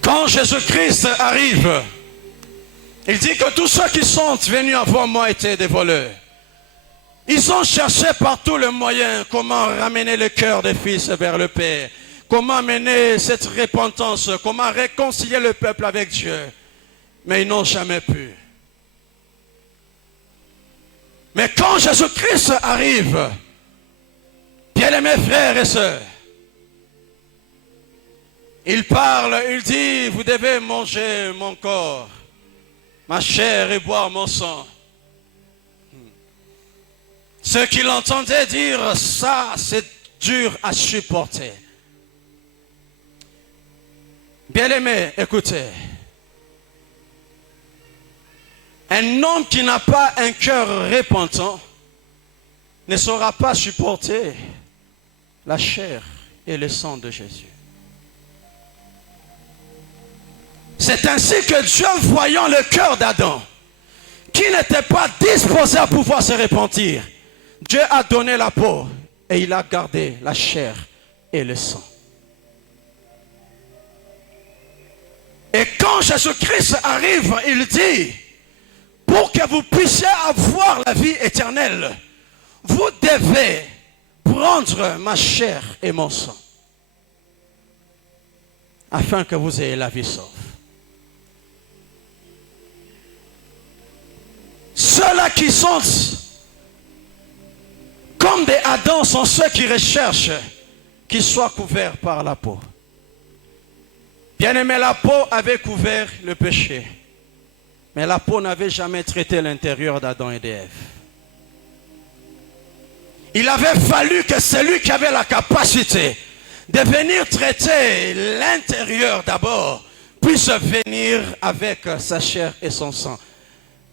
quand Jésus-Christ arrive, il dit que tous ceux qui sont venus avant moi étaient des voleurs. Ils ont cherché par tous les moyens comment ramener le cœur des fils vers le Père. Comment mener cette repentance, comment réconcilier le peuple avec Dieu. Mais ils n'ont jamais pu. Mais quand Jésus-Christ arrive, bien-aimés frères et sœurs, il parle, il dit, vous devez manger mon corps, ma chair et boire mon sang. Ce qu'il entendait dire, ça c'est dur à supporter. Bien-aimés, écoutez. Un homme qui n'a pas un cœur repentant ne saura pas supporter la chair et le sang de Jésus. C'est ainsi que Dieu, voyant le cœur d'Adam, qui n'était pas disposé à pouvoir se repentir, Dieu a donné la peau et il a gardé la chair et le sang. Et quand Jésus-Christ arrive, il dit, pour que vous puissiez avoir la vie éternelle, vous devez prendre ma chair et mon sang, afin que vous ayez la vie sauve. Ceux-là qui sont comme des Adam sont ceux qui recherchent qu'ils soient couverts par la peau. Bien-aimé, la peau avait couvert le péché. Mais la peau n'avait jamais traité l'intérieur d'Adam et d'Ève. Il avait fallu que celui qui avait la capacité de venir traiter l'intérieur d'abord, puisse venir avec sa chair et son sang.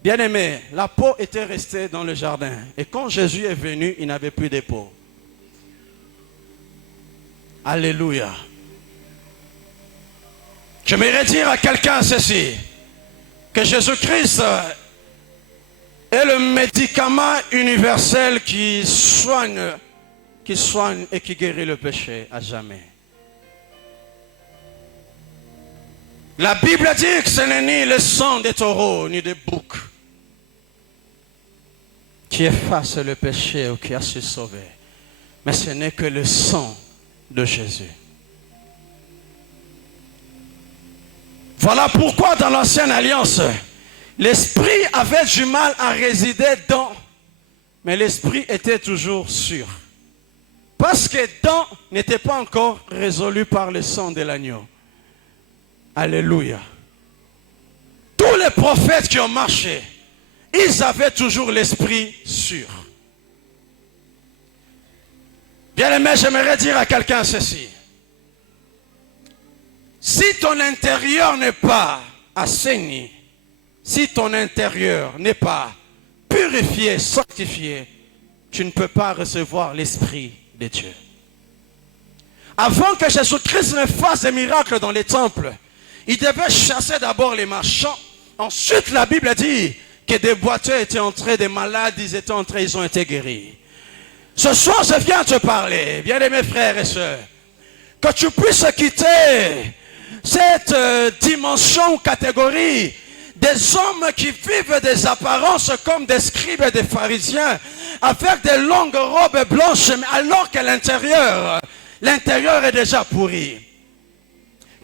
Bien-aimé, la peau était restée dans le jardin. Et quand Jésus est venu, il n'avait plus de peau. Alléluia. J'aimerais dire à quelqu'un ceci, que Jésus-Christ est le médicament universel qui soigne et qui guérit le péché à jamais. La Bible dit que ce n'est ni le sang des taureaux, ni des boucs qui efface le péché ou qui a su sauver. Mais ce n'est que le sang de Jésus. Voilà pourquoi dans l'ancienne alliance, l'esprit avait du mal à résider dans, mais l'esprit était toujours sûr. Parce que dans n'était pas encore résolu par le sang de l'agneau. Alléluia. Tous les prophètes qui ont marché, ils avaient toujours l'esprit sûr. Bien-aimé, j'aimerais dire à quelqu'un ceci. Si ton intérieur n'est pas assaini, si ton intérieur n'est pas purifié, sanctifié, tu ne peux pas recevoir l'Esprit de Dieu. Avant que Jésus-Christ ne fasse des miracles dans les temples, il devait chasser d'abord les marchands. Ensuite, la Bible dit que des boiteux étaient entrés, des malades, ils étaient entrés, ils ont été guéris. Ce soir, je viens te parler, bien-aimés frères et sœurs, que tu puisses quitter cette dimension, catégorie des hommes qui vivent des apparences comme des scribes et des pharisiens avec des longues robes blanches, alors que l'intérieur est déjà pourri.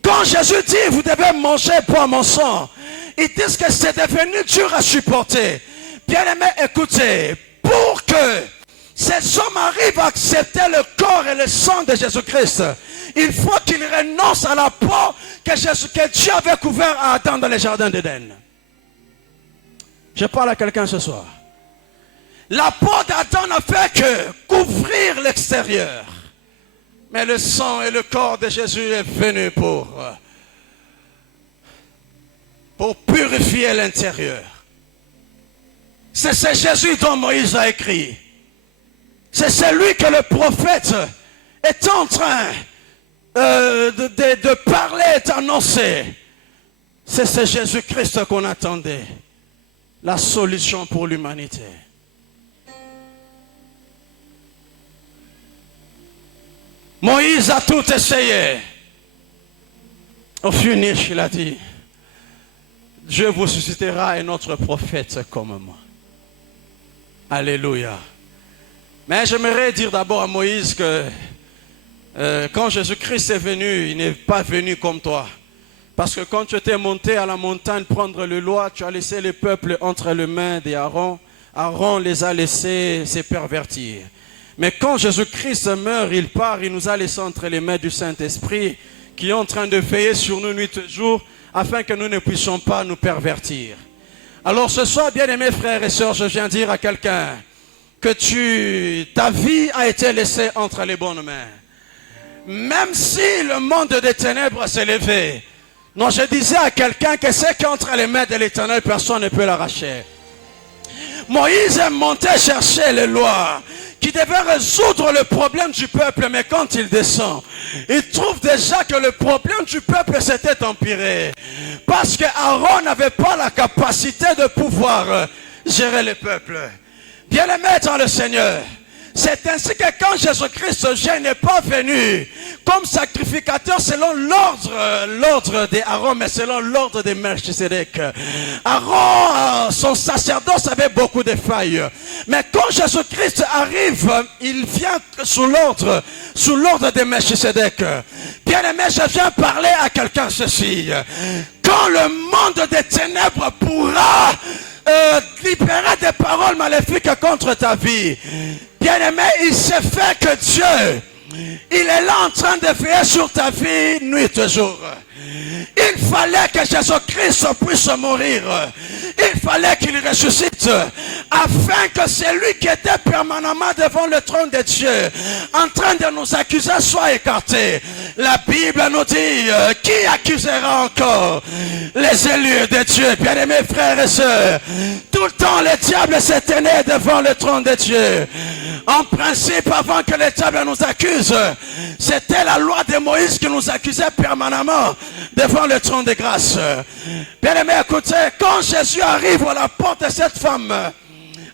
Quand Jésus dit vous devez manger boire mon sang, ils disent que c'est devenu dur à supporter. Bien aimé, écoutez, pour que ces hommes arrivent à accepter le corps et le sang de Jésus-Christ, il faut qu'ils renoncent à la peau que Dieu avait couvert à Adam dans les jardins d'Éden. Je parle à quelqu'un ce soir. La peau d'Adam n'a fait que couvrir l'extérieur. Mais le sang et le corps de Jésus est venu pour purifier l'intérieur. C'est Jésus dont Moïse a écrit. C'est celui que le prophète est en train de parler et d'annoncer. C'est Jésus-Christ qu'on attendait. La solution pour l'humanité. Moïse a tout essayé. Au finish, il a dit, Dieu vous suscitera un autre prophète comme moi. Alléluia. Mais j'aimerais dire d'abord à Moïse que quand Jésus-Christ est venu, il n'est pas venu comme toi. Parce que quand tu étais monté à la montagne prendre le loi, tu as laissé le peuple entre les mains d'Aaron. Aaron les a laissés se pervertir. Mais quand Jésus-Christ meurt, il part, il nous a laissés entre les mains du Saint-Esprit qui est en train de veiller sur nous nuit et jour afin que nous ne puissions pas nous pervertir. Alors ce soir, bien-aimés frères et sœurs, je viens dire à quelqu'un que ta vie a été laissée entre les bonnes mains. Même si le monde des ténèbres s'est levé, non, je disais à quelqu'un que ce qui est entre les mains de l'Éternel, personne ne peut l'arracher. Moïse est monté chercher les lois qui devaient résoudre le problème du peuple, mais quand il descend, il trouve déjà que le problème du peuple s'était empiré. Parce qu'Aaron n'avait pas la capacité de pouvoir gérer le peuple. Bien-aimés dans le Seigneur, c'est ainsi que quand Jésus-Christ n'est pas venu comme sacrificateur selon l'ordre d'Aaron, mais selon l'ordre de Melchisedec. Aaron, son sacerdoce avait beaucoup de failles. Mais quand Jésus-Christ arrive, il vient sous l'ordre de Melchisedec. Bien-aimé, je viens parler à quelqu'un ceci. Quand le monde des ténèbres pourra libérer des paroles maléfiques contre ta vie, bien-aimé, il s'est fait que Dieu Il est là en train de veiller sur ta vie nuit et jour. Il fallait que Jésus-Christ puisse mourir. Il fallait qu'il ressuscite afin que celui qui était permanemment devant le trône de Dieu en train de nous accuser soit écarté. La Bible nous dit qui accusera encore les élus de Dieu? Bien-aimés frères et sœurs, tout le temps le diable se tenait devant le trône de Dieu. En principe, avant que le diable nous accuse, c'était la loi de Moïse qui nous accusait permanemment devant le trône de grâce. Bien-aimés, écoutez, quand Jésus arrive à la porte de cette femme,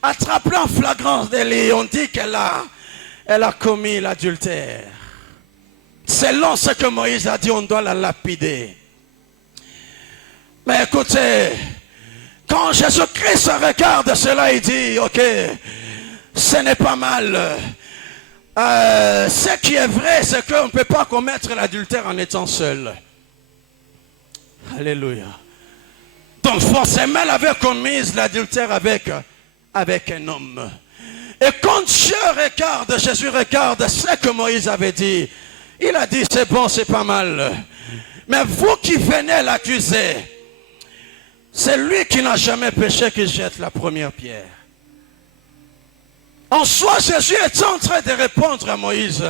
attrapée en flagrance délit, on dit qu'elle a commis l'adultère. Selon ce que Moïse a dit, on doit la lapider. Mais écoutez, quand Jésus-Christ regarde cela, il dit, ok, ce n'est pas mal. Ce qui est vrai, c'est qu'on ne peut pas commettre l'adultère en étant seul. Alléluia. Donc forcément, elle avait commis l'adultère avec un homme. Et quand Dieu regarde, Jésus regarde ce que Moïse avait dit, il a dit, c'est bon, c'est pas mal. Mais vous qui venez l'accuser, c'est lui qui n'a jamais péché qui jette la première pierre. En soi, Jésus est en train de répondre à Moïse.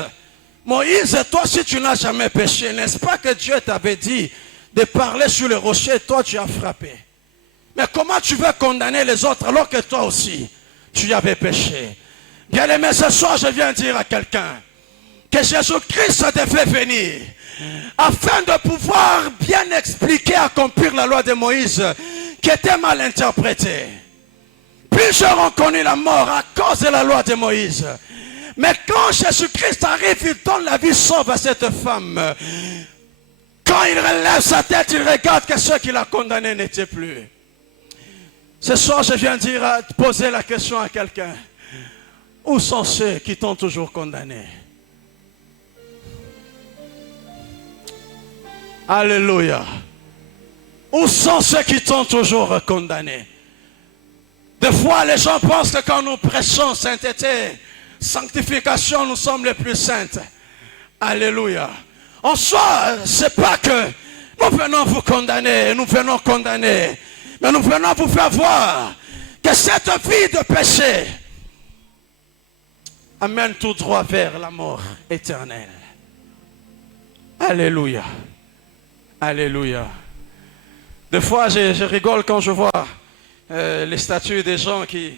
Moïse, toi, si tu n'as jamais péché, n'est-ce pas que Dieu t'avait dit de parler sur le rocher, toi tu as frappé. Mais comment tu veux condamner les autres alors que toi aussi, tu avais péché? Bien aimé, ce soir, je viens dire à quelqu'un que Jésus-Christ devait venir afin de pouvoir bien expliquer, accomplir la loi de Moïse qui était mal interprétée. Plusieurs ont connu la mort à cause de la loi de Moïse. Mais quand Jésus-Christ arrive, il donne la vie sauve à cette femme. Quand il relève sa tête, il regarde que ceux qui l'ont condamné n'étaient plus. Ce soir, je viens poser la question à quelqu'un. Où sont ceux qui t'ont toujours condamné? Alléluia. Où sont ceux qui t'ont toujours condamné? Des fois, les gens pensent que quand nous prêchons sainteté, sanctification, nous sommes les plus saintes. Alléluia. En soi, c'est pas que nous venons vous condamner, nous venons condamner, mais nous venons vous faire voir que cette vie de péché amène tout droit vers la mort éternelle. Alléluia. Alléluia. Des fois, je rigole quand je vois les statues des gens qui,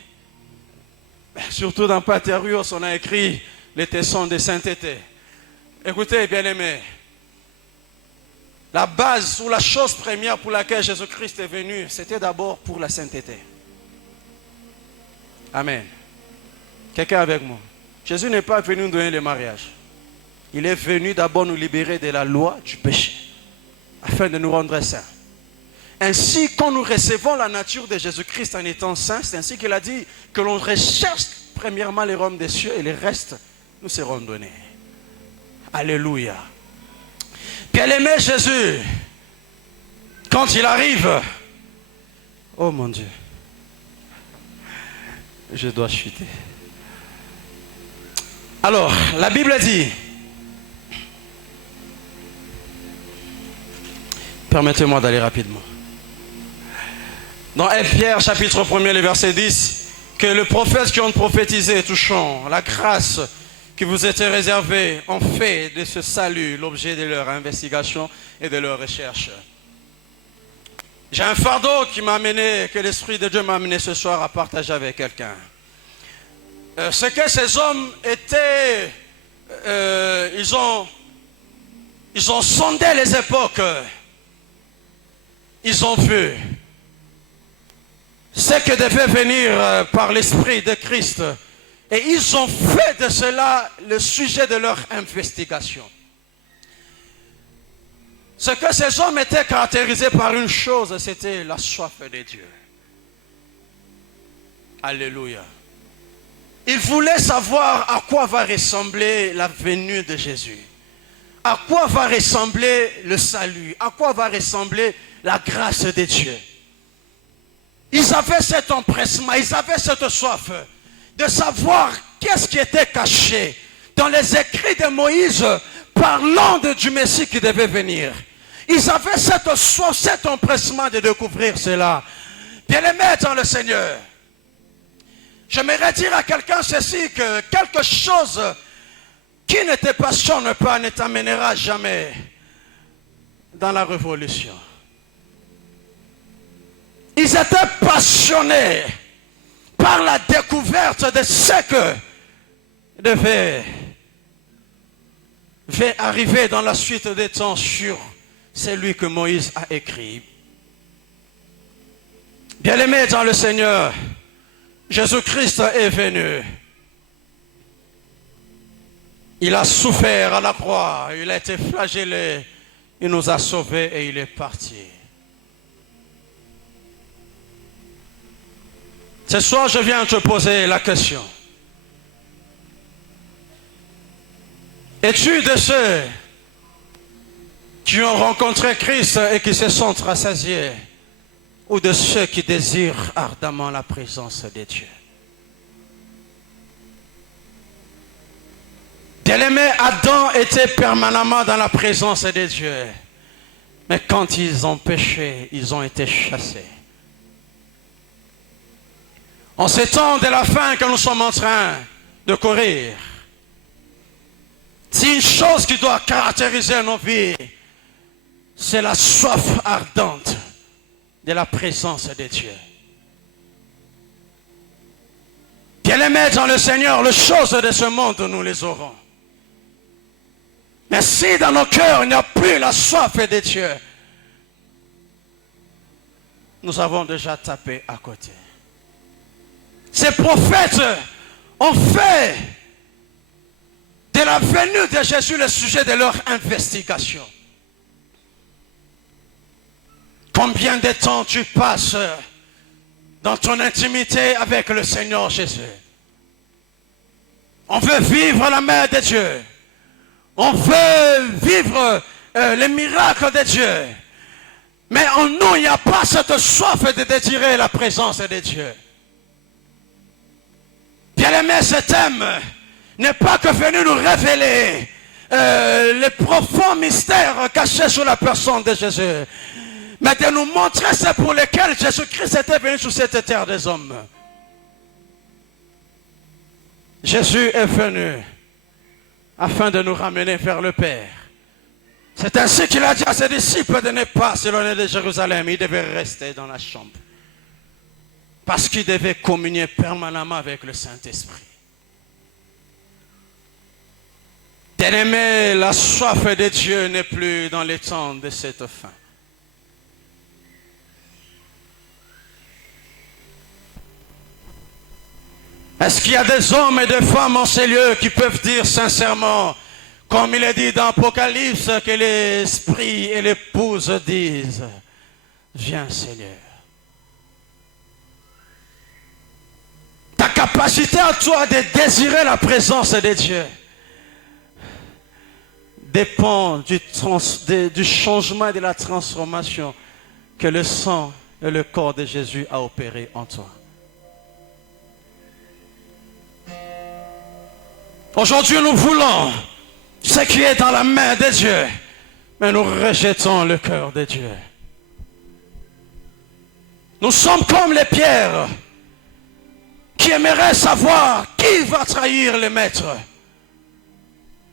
surtout dans Paterios, on a écrit les tessons de sainteté. Écoutez, bien-aimés, la base ou la chose première pour laquelle Jésus-Christ est venu, c'était d'abord pour la sainteté. Amen. Quelqu'un avec moi? Jésus n'est pas venu nous donner le mariage. Il est venu d'abord nous libérer de la loi du péché, afin de nous rendre saints. Ainsi, quand nous recevons la nature de Jésus-Christ en étant saints, c'est ainsi qu'il a dit que l'on recherche premièrement les royaumes des cieux et les restes nous seront donnés. Alléluia. Bien-aimé Jésus, quand il arrive, oh mon Dieu, je dois chuter. Alors, la Bible dit, permettez-moi d'aller rapidement. Dans 1 Pierre, chapitre 1er, le verset 10, que les prophètes qui ont prophétisé touchant la grâce qui vous était réservée ont fait de ce salut l'objet de leur investigation et de leur recherche. J'ai un fardeau qui m'a amené, que l'Esprit de Dieu m'a amené ce soir à partager avec quelqu'un. Ce que ces hommes étaient, ils ont sondé les époques, ils ont vu ce que devait venir par l'Esprit de Christ. Et ils ont fait de cela le sujet de leur investigation. Ce que ces hommes étaient caractérisés par une chose, c'était la soif de Dieu. Alléluia. Ils voulaient savoir à quoi va ressembler la venue de Jésus. À quoi va ressembler le salut. À quoi va ressembler la grâce de Dieu. Ils avaient cet empressement, ils avaient cette soif de savoir qu'est-ce qui était caché, dans les écrits de Moïse parlant du Messie qui devait venir. Ils avaient cette soif, cet empressement de découvrir cela. Bien-aimés dans le Seigneur, j'aimerais dire à quelqu'un ceci, que quelque chose qui ne te passionne pas ne t'amènera jamais dans la révolution. Ils étaient passionnés par la découverte de ce que devait arriver dans la suite des temps sur celui que Moïse a écrit. Bien-aimés dans le Seigneur, Jésus-Christ est venu. Il a souffert à la croix, il a été flagellé, il nous a sauvés et il est parti. Ce soir, je viens te poser la question. Es-tu de ceux qui ont rencontré Christ et qui se sont rassasiés, ou de ceux qui désirent ardemment la présence de Dieu? Bien-aimé, Adam était permanemment dans la présence de Dieu. Mais quand ils ont péché, ils ont été chassés. En ces temps de la fin que nous sommes en train de courir, si une chose qui doit caractériser nos vies, c'est la soif ardente de la présence de Dieu. Bien-aimés dans le Seigneur, les choses de ce monde, nous les aurons. Mais si dans nos cœurs, il n'y a plus la soif de Dieu, nous avons déjà tapé à côté. Ces prophètes ont fait de la venue de Jésus le sujet de leur investigation. Combien de temps tu passes dans ton intimité avec le Seigneur Jésus? On veut vivre la main de Dieu. On veut vivre les miracles de Dieu. Mais en nous, il n'y a pas cette soif de désirer la présence de Dieu. Bien-aimé, ce thème n'est pas que venu nous révéler les profonds mystères cachés sous la personne de Jésus, mais de nous montrer ce pour lesquels Jésus-Christ était venu sur cette terre des hommes. Jésus est venu afin de nous ramener vers le Père. C'est ainsi qu'il a dit à ses disciples de ne pas s'éloigner de Jérusalem. Il devait rester dans la chambre, parce qu'il devait communier permanemment avec le Saint-Esprit. Bien-aimé, la soif de Dieu n'est plus dans les temps de cette fin. Est-ce qu'il y a des hommes et des femmes en ces lieux qui peuvent dire sincèrement, comme il est dit dans l'Apocalypse, que l'Esprit et l'épouse disent, viens Seigneur. Ta capacité à toi de désirer la présence de Dieu dépend du changement et de la transformation que le sang et le corps de Jésus a opéré en toi. Aujourd'hui, nous voulons ce qui est dans la main de Dieu, mais nous rejetons le cœur de Dieu. Nous sommes comme les pierres qui aimeraient savoir qui va trahir le maître.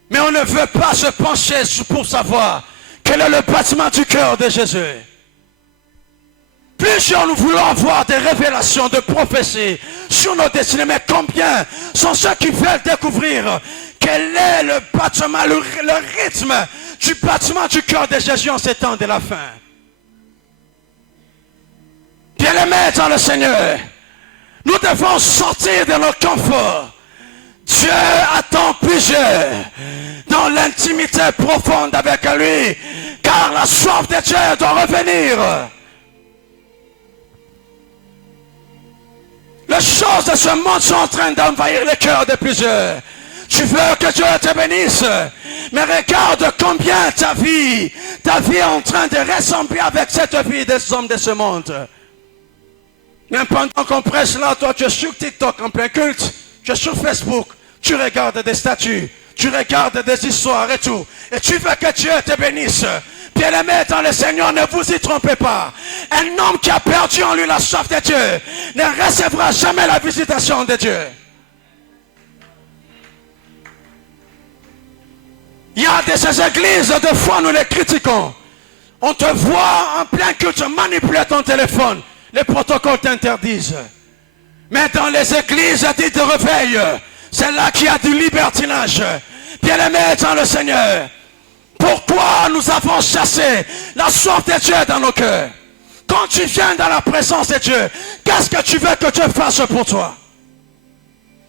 Mais on ne veut pas se pencher pour savoir quel est le bâtiment du cœur de Jésus. Plusieurs nous voulons avoir des révélations de prophéties sur nos destinées, mais combien sont ceux qui veulent découvrir quel est le bâtiment, le rythme du bâtiment du cœur de Jésus en ces temps de la fin? Bien-aimés dans le Seigneur, nous devons sortir de nos conforts. Dieu attend plusieurs dans l'intimité profonde avec lui, car la soif de Dieu doit revenir. Les choses de ce monde sont en train d'envahir le cœur de plusieurs. Tu veux que Dieu te bénisse, mais regarde combien ta vie est en train de ressembler avec cette vie des hommes de ce monde. Même pendant qu'on prêche là, toi tu es sur TikTok en plein culte, tu es sur Facebook, tu regardes des statues, Tu regardes des histoires et tout. Et tu veux que Dieu te bénisse. Bien-aimés dans le Seigneur, ne vous y trompez pas. Un homme qui a perdu en lui la soif de Dieu ne recevra jamais la visitation de Dieu. Il y a de ces églises, des fois nous les critiquons. On te voit en plein culte manipuler ton téléphone. Les protocoles t'interdisent. Mais dans les églises dites de réveil, c'est là qu'il y a du libertinage. Bien-aimés dans le Seigneur, pourquoi nous avons chassé la soif de Dieu dans nos cœurs? Quand tu viens dans la présence de Dieu, qu'est-ce que tu veux que Dieu fasse pour toi?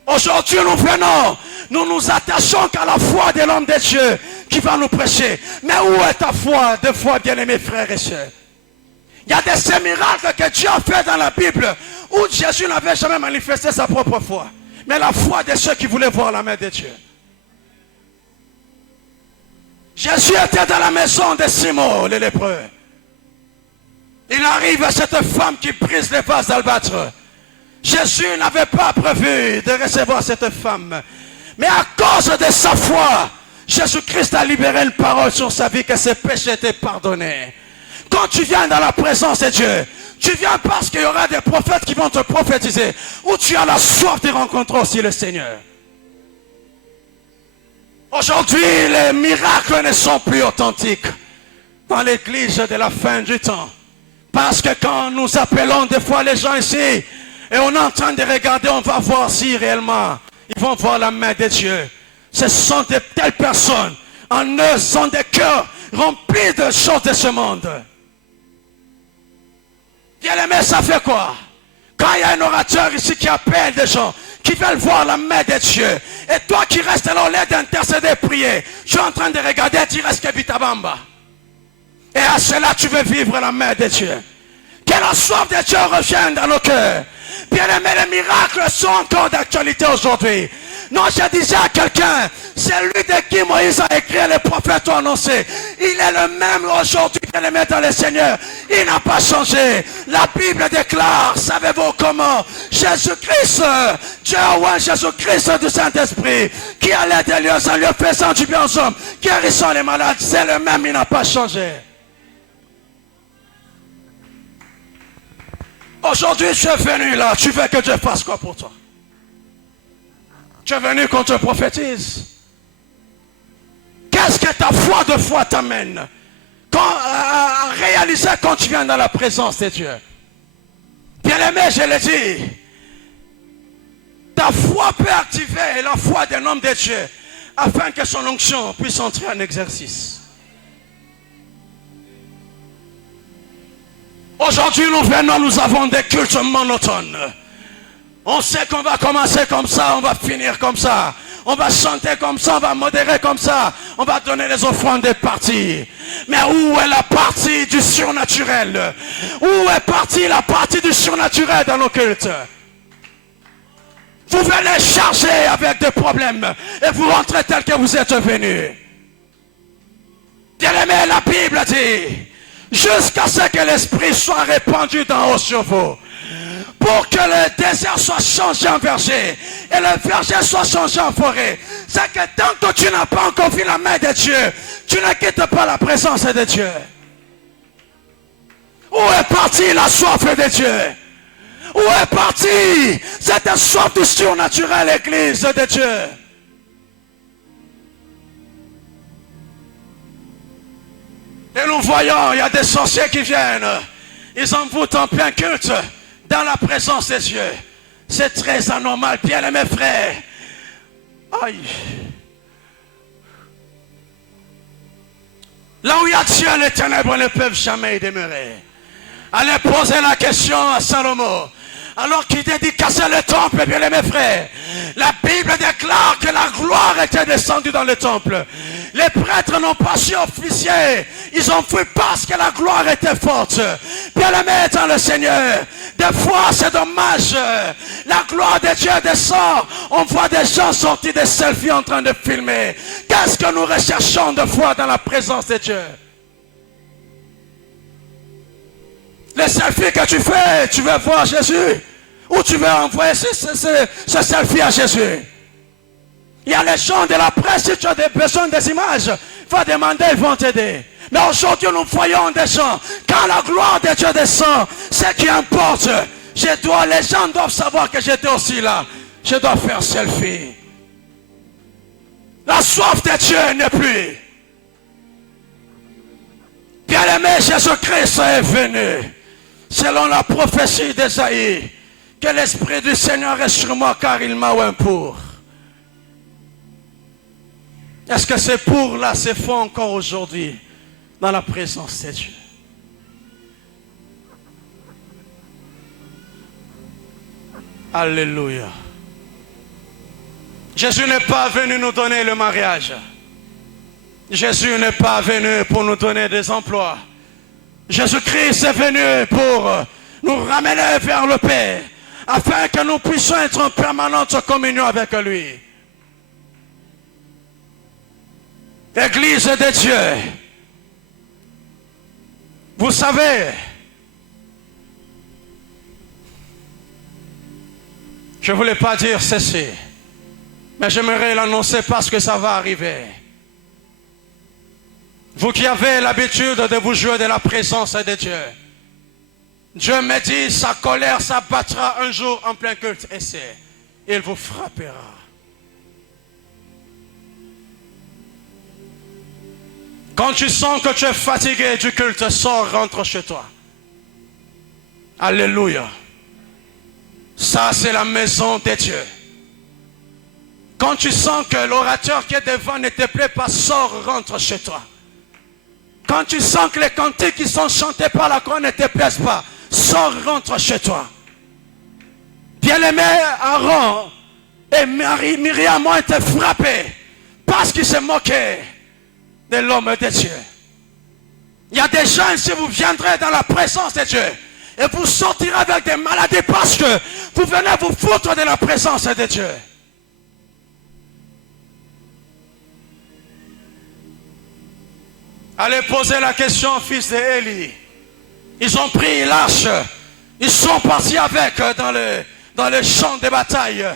Aujourd'hui, nous venons, nous nous attachons qu'à la foi de l'homme de Dieu qui va nous prêcher. Mais où est ta foi, de foi, bien-aimés frères et sœurs? Il y a des ces miracles que Dieu a fait dans la Bible où Jésus n'avait jamais manifesté sa propre foi. Mais la foi de ceux qui voulaient voir la main de Dieu. Jésus était dans la maison de Simon, le lépreux. Il arrive à cette femme qui brise les vases d'albâtre. Jésus n'avait pas prévu de recevoir cette femme. Mais à cause de sa foi, Jésus-Christ a libéré une parole sur sa vie que ses péchés étaient pardonnés. Quand tu viens dans la présence de Dieu, tu viens parce qu'il y aura des prophètes qui vont te prophétiser. Ou tu as la soif de rencontrer aussi le Seigneur. Aujourd'hui, les miracles ne sont plus authentiques dans l'église de la fin du temps. Parce que quand nous appelons des fois les gens ici, et on est en train de regarder, on va voir si réellement ils vont voir la main de Dieu. Ce sont de telles personnes, en eux sont des cœurs remplis de choses de ce monde. Bien-aimé, ça fait quoi? Quand il y a un orateur ici qui appelle des gens, qui veulent voir la main de Dieu, et toi qui restes là au lieu d'intercéder, prier, je suis en train de regarder, tu restes Kebitabamba. Et à cela, tu veux vivre la main de Dieu. Que la soif de Dieu revienne dans nos cœurs. Bien-aimés, les miracles sont encore d'actualité aujourd'hui. Non, je disais à quelqu'un, c'est lui de qui Moïse a écrit, les prophètes ont annoncé. Il est le même aujourd'hui, bien-aimé dans le Seigneur. Il n'a pas changé. La Bible déclare, savez-vous comment? Jésus-Christ, Dieu a Jésus-Christ du Saint-Esprit, qui allait des lieux en lieu faisant du bien aux hommes, guérissant les malades, c'est le même, il n'a pas changé. Aujourd'hui, tu es venu là, tu veux que Dieu fasse quoi pour toi? Tu es venu qu'on te prophétise. Qu'est-ce que ta foi de foi t'amène à réaliser quand tu viens dans la présence de Dieu? Bien-aimé, je l'ai dit, ta foi peut activer la foi d'un homme de Dieu afin que son onction puisse entrer en exercice. Aujourd'hui, nous venons, nous avons des cultes monotones. On sait qu'on va commencer comme ça, on va finir comme ça. On va chanter comme ça, on va modérer comme ça. On va donner les offrandes des parties. Mais où est la partie du surnaturel? Où est partie la partie du surnaturel dans nos cultes? Vous venez charger avec des problèmes et vous rentrez tel que vous êtes venus. Bien-aimé, la Bible dit, jusqu'à ce que l'esprit soit répandu d'en haut sur vous. Pour que le désert soit changé en verger et le verger soit changé en forêt. C'est que tant que tu n'as pas encore vu la main de Dieu, tu ne quittes pas la présence de Dieu. Où est partie la soif de Dieu? Où est partie cette soif du surnaturel, l'église de Dieu? Et nous voyons, il y a des sorciers qui viennent. Ils envoûtent en plein culte dans la présence de Dieu. C'est très anormal, bien mes frères. Aïe. Là où il y a Dieu, les ténèbres ne peuvent jamais y demeurer. Allez poser la question à Salomon. Alors qu'il dédicaçait le temple, bien mes frères, la Bible déclare que la gloire était descendue dans le temple. Les prêtres n'ont pas su officier. Ils ont fui parce que la gloire était forte. Bien aimé dans le Seigneur, des fois c'est dommage. La gloire de Dieu descend. On voit des gens sortis des selfies en train de filmer. Qu'est-ce que nous recherchons de foi dans la présence de Dieu? Les selfies que tu fais, tu veux voir Jésus? Ou tu veux envoyer ce selfie à Jésus? Il y a les gens de la presse, si tu as besoin des images, va demander, ils vont t'aider. Mais aujourd'hui, nous voyons des gens, quand la gloire de Dieu descend, ce qui importe, les gens doivent savoir que j'étais aussi là. Je dois faire selfie. La soif de Dieu n'est plus. Bien-aimé, Jésus-Christ est venu, selon la prophétie d'Ésaïe, que l'Esprit du Seigneur est sur moi car il m'a oint pour. Est-ce que ces pour-là se font encore aujourd'hui dans la présence de Dieu? Alléluia. Jésus n'est pas venu nous donner le mariage. Jésus n'est pas venu pour nous donner des emplois. Jésus-Christ est venu pour nous ramener vers le Père, afin que nous puissions être en permanente communion avec lui. Église de Dieu, vous savez, je ne voulais pas dire ceci, mais j'aimerais l'annoncer parce que ça va arriver. Vous qui avez l'habitude de vous jouer de la présence de Dieu, Dieu me dit, sa colère s'abattra un jour en plein culte et il vous frappera. Quand tu sens que tu es fatigué du culte, sors, rentre chez toi. Alléluia. Ça, c'est la maison de Dieu. Quand tu sens que l'orateur qui est devant ne te plaît pas, sors, rentre chez toi. Quand tu sens que les cantiques qui sont chantés par la chorale ne te plaisent pas, sors, rentre chez toi. Bien-aimé, Aaron et Myriam ont été frappés parce qu'ils se moquaient de l'homme de Dieu. Il y a des gens, si vous viendrez dans la présence de Dieu, et vous sortirez avec des maladies parce que vous venez vous foutre de la présence de Dieu. Allez poser la question aux fils d'Élie. Ils ont pris l'arche. Ils sont partis avec dans le champ de bataille.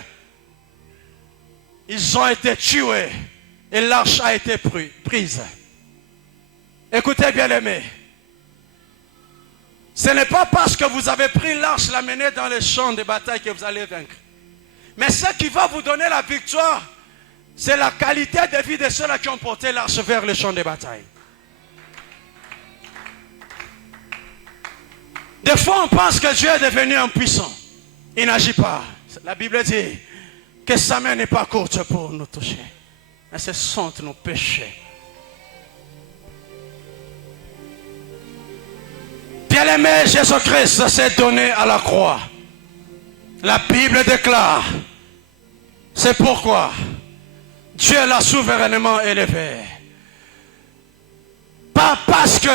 Ils ont été tués. Et l'arche a été prise. Écoutez bien aimés. Ce n'est pas parce que vous avez pris l'arche, la menée dans le champ de bataille que vous allez vaincre. Mais ce qui va vous donner la victoire, c'est la qualité de vie de ceux-là qui ont porté l'arche vers le champ de bataille. Des fois, on pense que Dieu est devenu impuissant. Il n'agit pas. La Bible dit que sa main n'est pas courte pour nous toucher. Mais ce sont nos péchés. Bien-aimé, Jésus-Christ s'est donné à la croix. La Bible déclare, c'est pourquoi Dieu l'a souverainement élevé. Pas parce que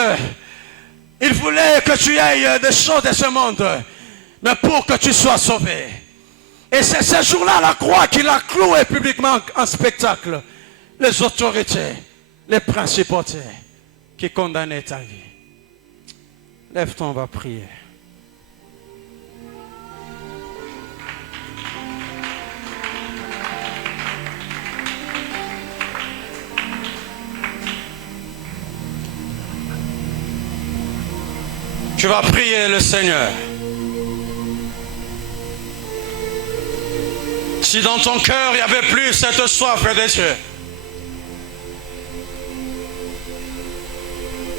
il voulait que tu aies des choses de ce monde, mais pour que tu sois sauvé. Et c'est ce jour-là, la croix, qu'il a cloué publiquement en spectacle les autorités, les principautés qui condamnaient ta vie. Lève-toi, on va prier. Tu vas prier le Seigneur. Si dans ton cœur il n'y avait plus cette soif de Dieu,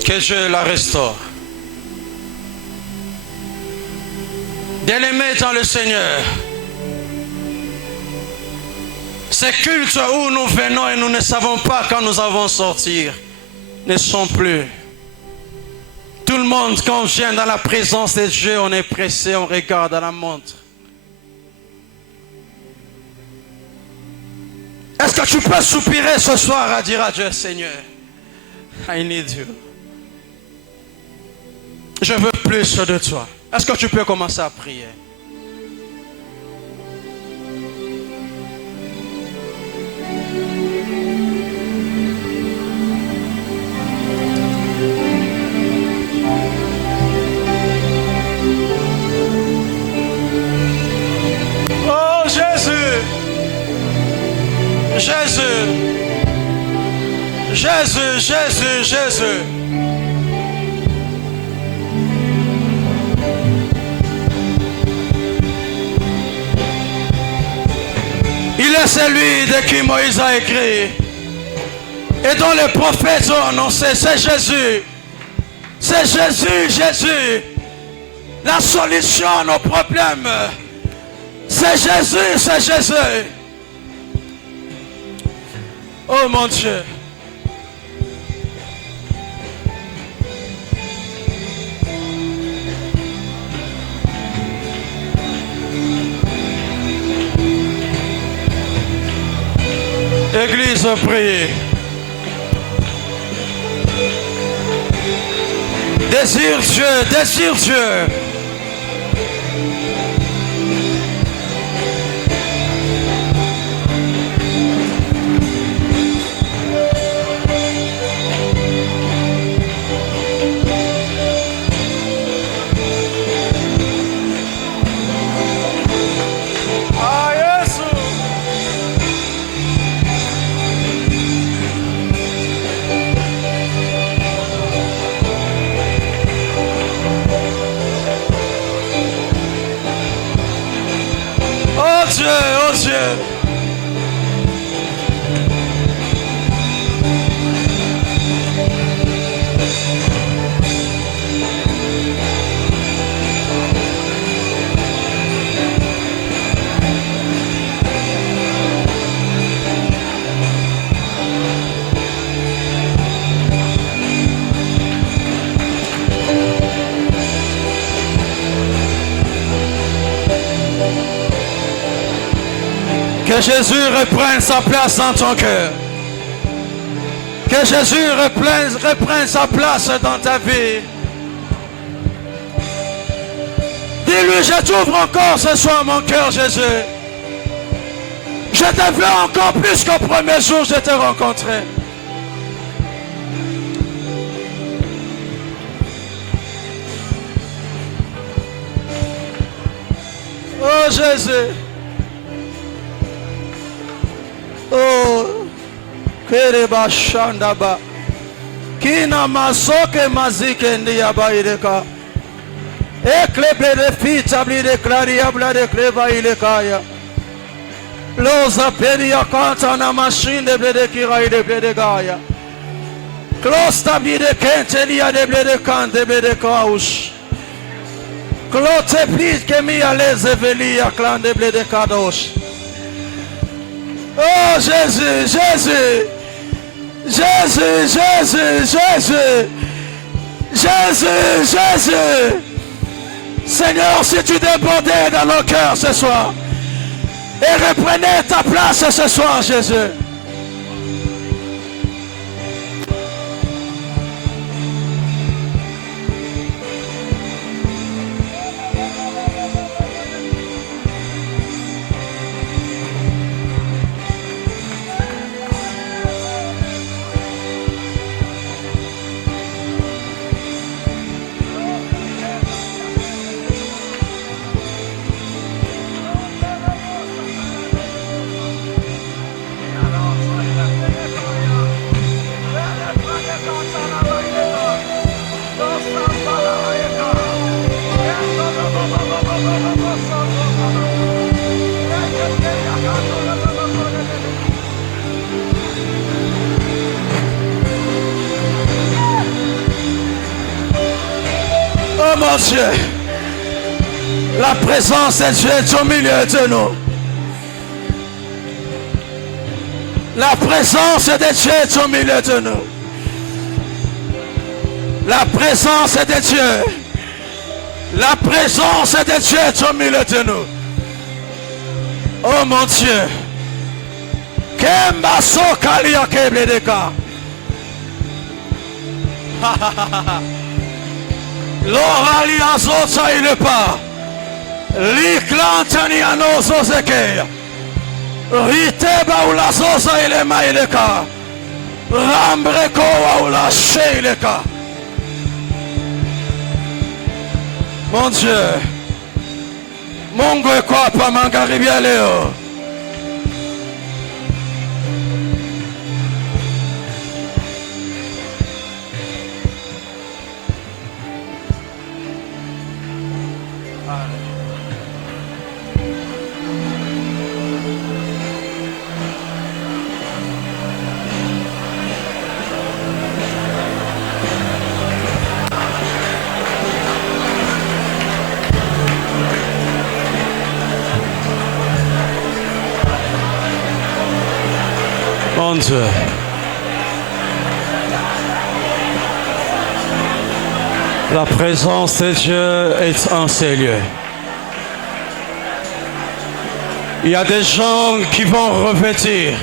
que Dieu la restaure. Bien-aimés dans le Seigneur, ces cultes où nous venons et nous ne savons pas quand nous allons sortir ne sont plus. Tout le monde, quand on vient dans la présence de Dieu, on est pressé, on regarde à la montre. Est-ce que tu peux soupirer ce soir à dire à Dieu, Seigneur, I need you. Je veux plus de toi. Est-ce que tu peux commencer à prier? Jésus, Jésus, Jésus, Jésus. Il est celui de qui Moïse a écrit et dont les prophètes ont annoncé. C'est Jésus. C'est Jésus, Jésus. La solution à nos problèmes. C'est Jésus, c'est Jésus. Oh mon Dieu. Église, priez. Désire Dieu, désire Dieu. Oh Dieu, oh Dieu. Que Jésus reprenne sa place dans ton cœur. Que Jésus reprenne sa place dans ta vie. Dis-lui, je t'ouvre encore ce soir mon cœur, Jésus. Je te veux encore plus qu'au premier jour je t'ai rencontré. Oh Jésus. Oh, kereba shandaba, kina masoke mazike ndiyaba ileka, eklebere fita blide klaria blade kleba ilekaya, loza peria kanta na machine blede kira ide blede gaya, klosta blide kente liya de blede kante blede kaush, klote blide kemi aleze velia klan de blede kadosh. Oh Jésus, Jésus, Jésus, Jésus, Jésus, Jésus, Jésus. Seigneur, si tu débordais dans nos cœurs ce soir et reprenais ta place ce soir, Jésus. Oh mon Dieu, la présence de Dieu est au milieu de nous. La présence de Dieu est au milieu de nous. La présence de Dieu. La présence de Dieu est au milieu de nous. Oh mon Dieu. Kemba sokalia kebledeka. L'orali azota il est pas. L'iclantani anoso zekeya. Riteba ula zosa il est maileka. Rambreko ula sheileka. Mon Dieu. Mungu eko hapa magharibi ya leo. Mon Dieu. La présence de Dieu est en ces lieux. Il y a des gens qui vont revêtir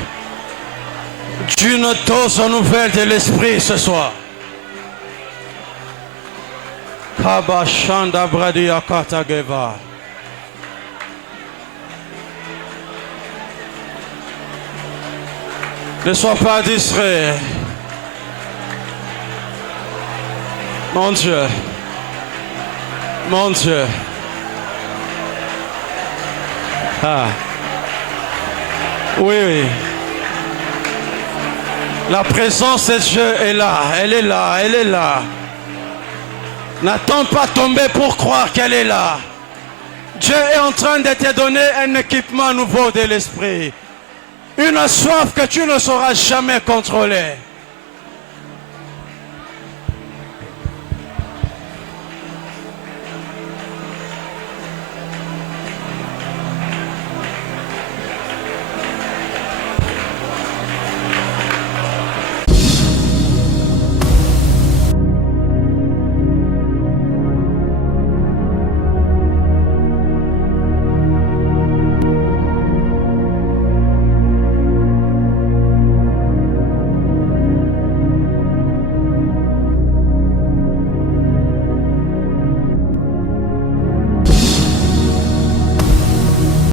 d'une dose nouvelle de l'esprit ce soir. Kabashanda Bradia Katageva. Ne sois pas distrait. Mon Dieu. Mon Dieu. Ah. Oui, oui. La présence de Dieu est là. Elle est là. Elle est là. N'attends pas tomber pour croire qu'elle est là. Dieu est en train de te donner un équipement nouveau de l'esprit. Une soif que tu ne sauras jamais contrôler.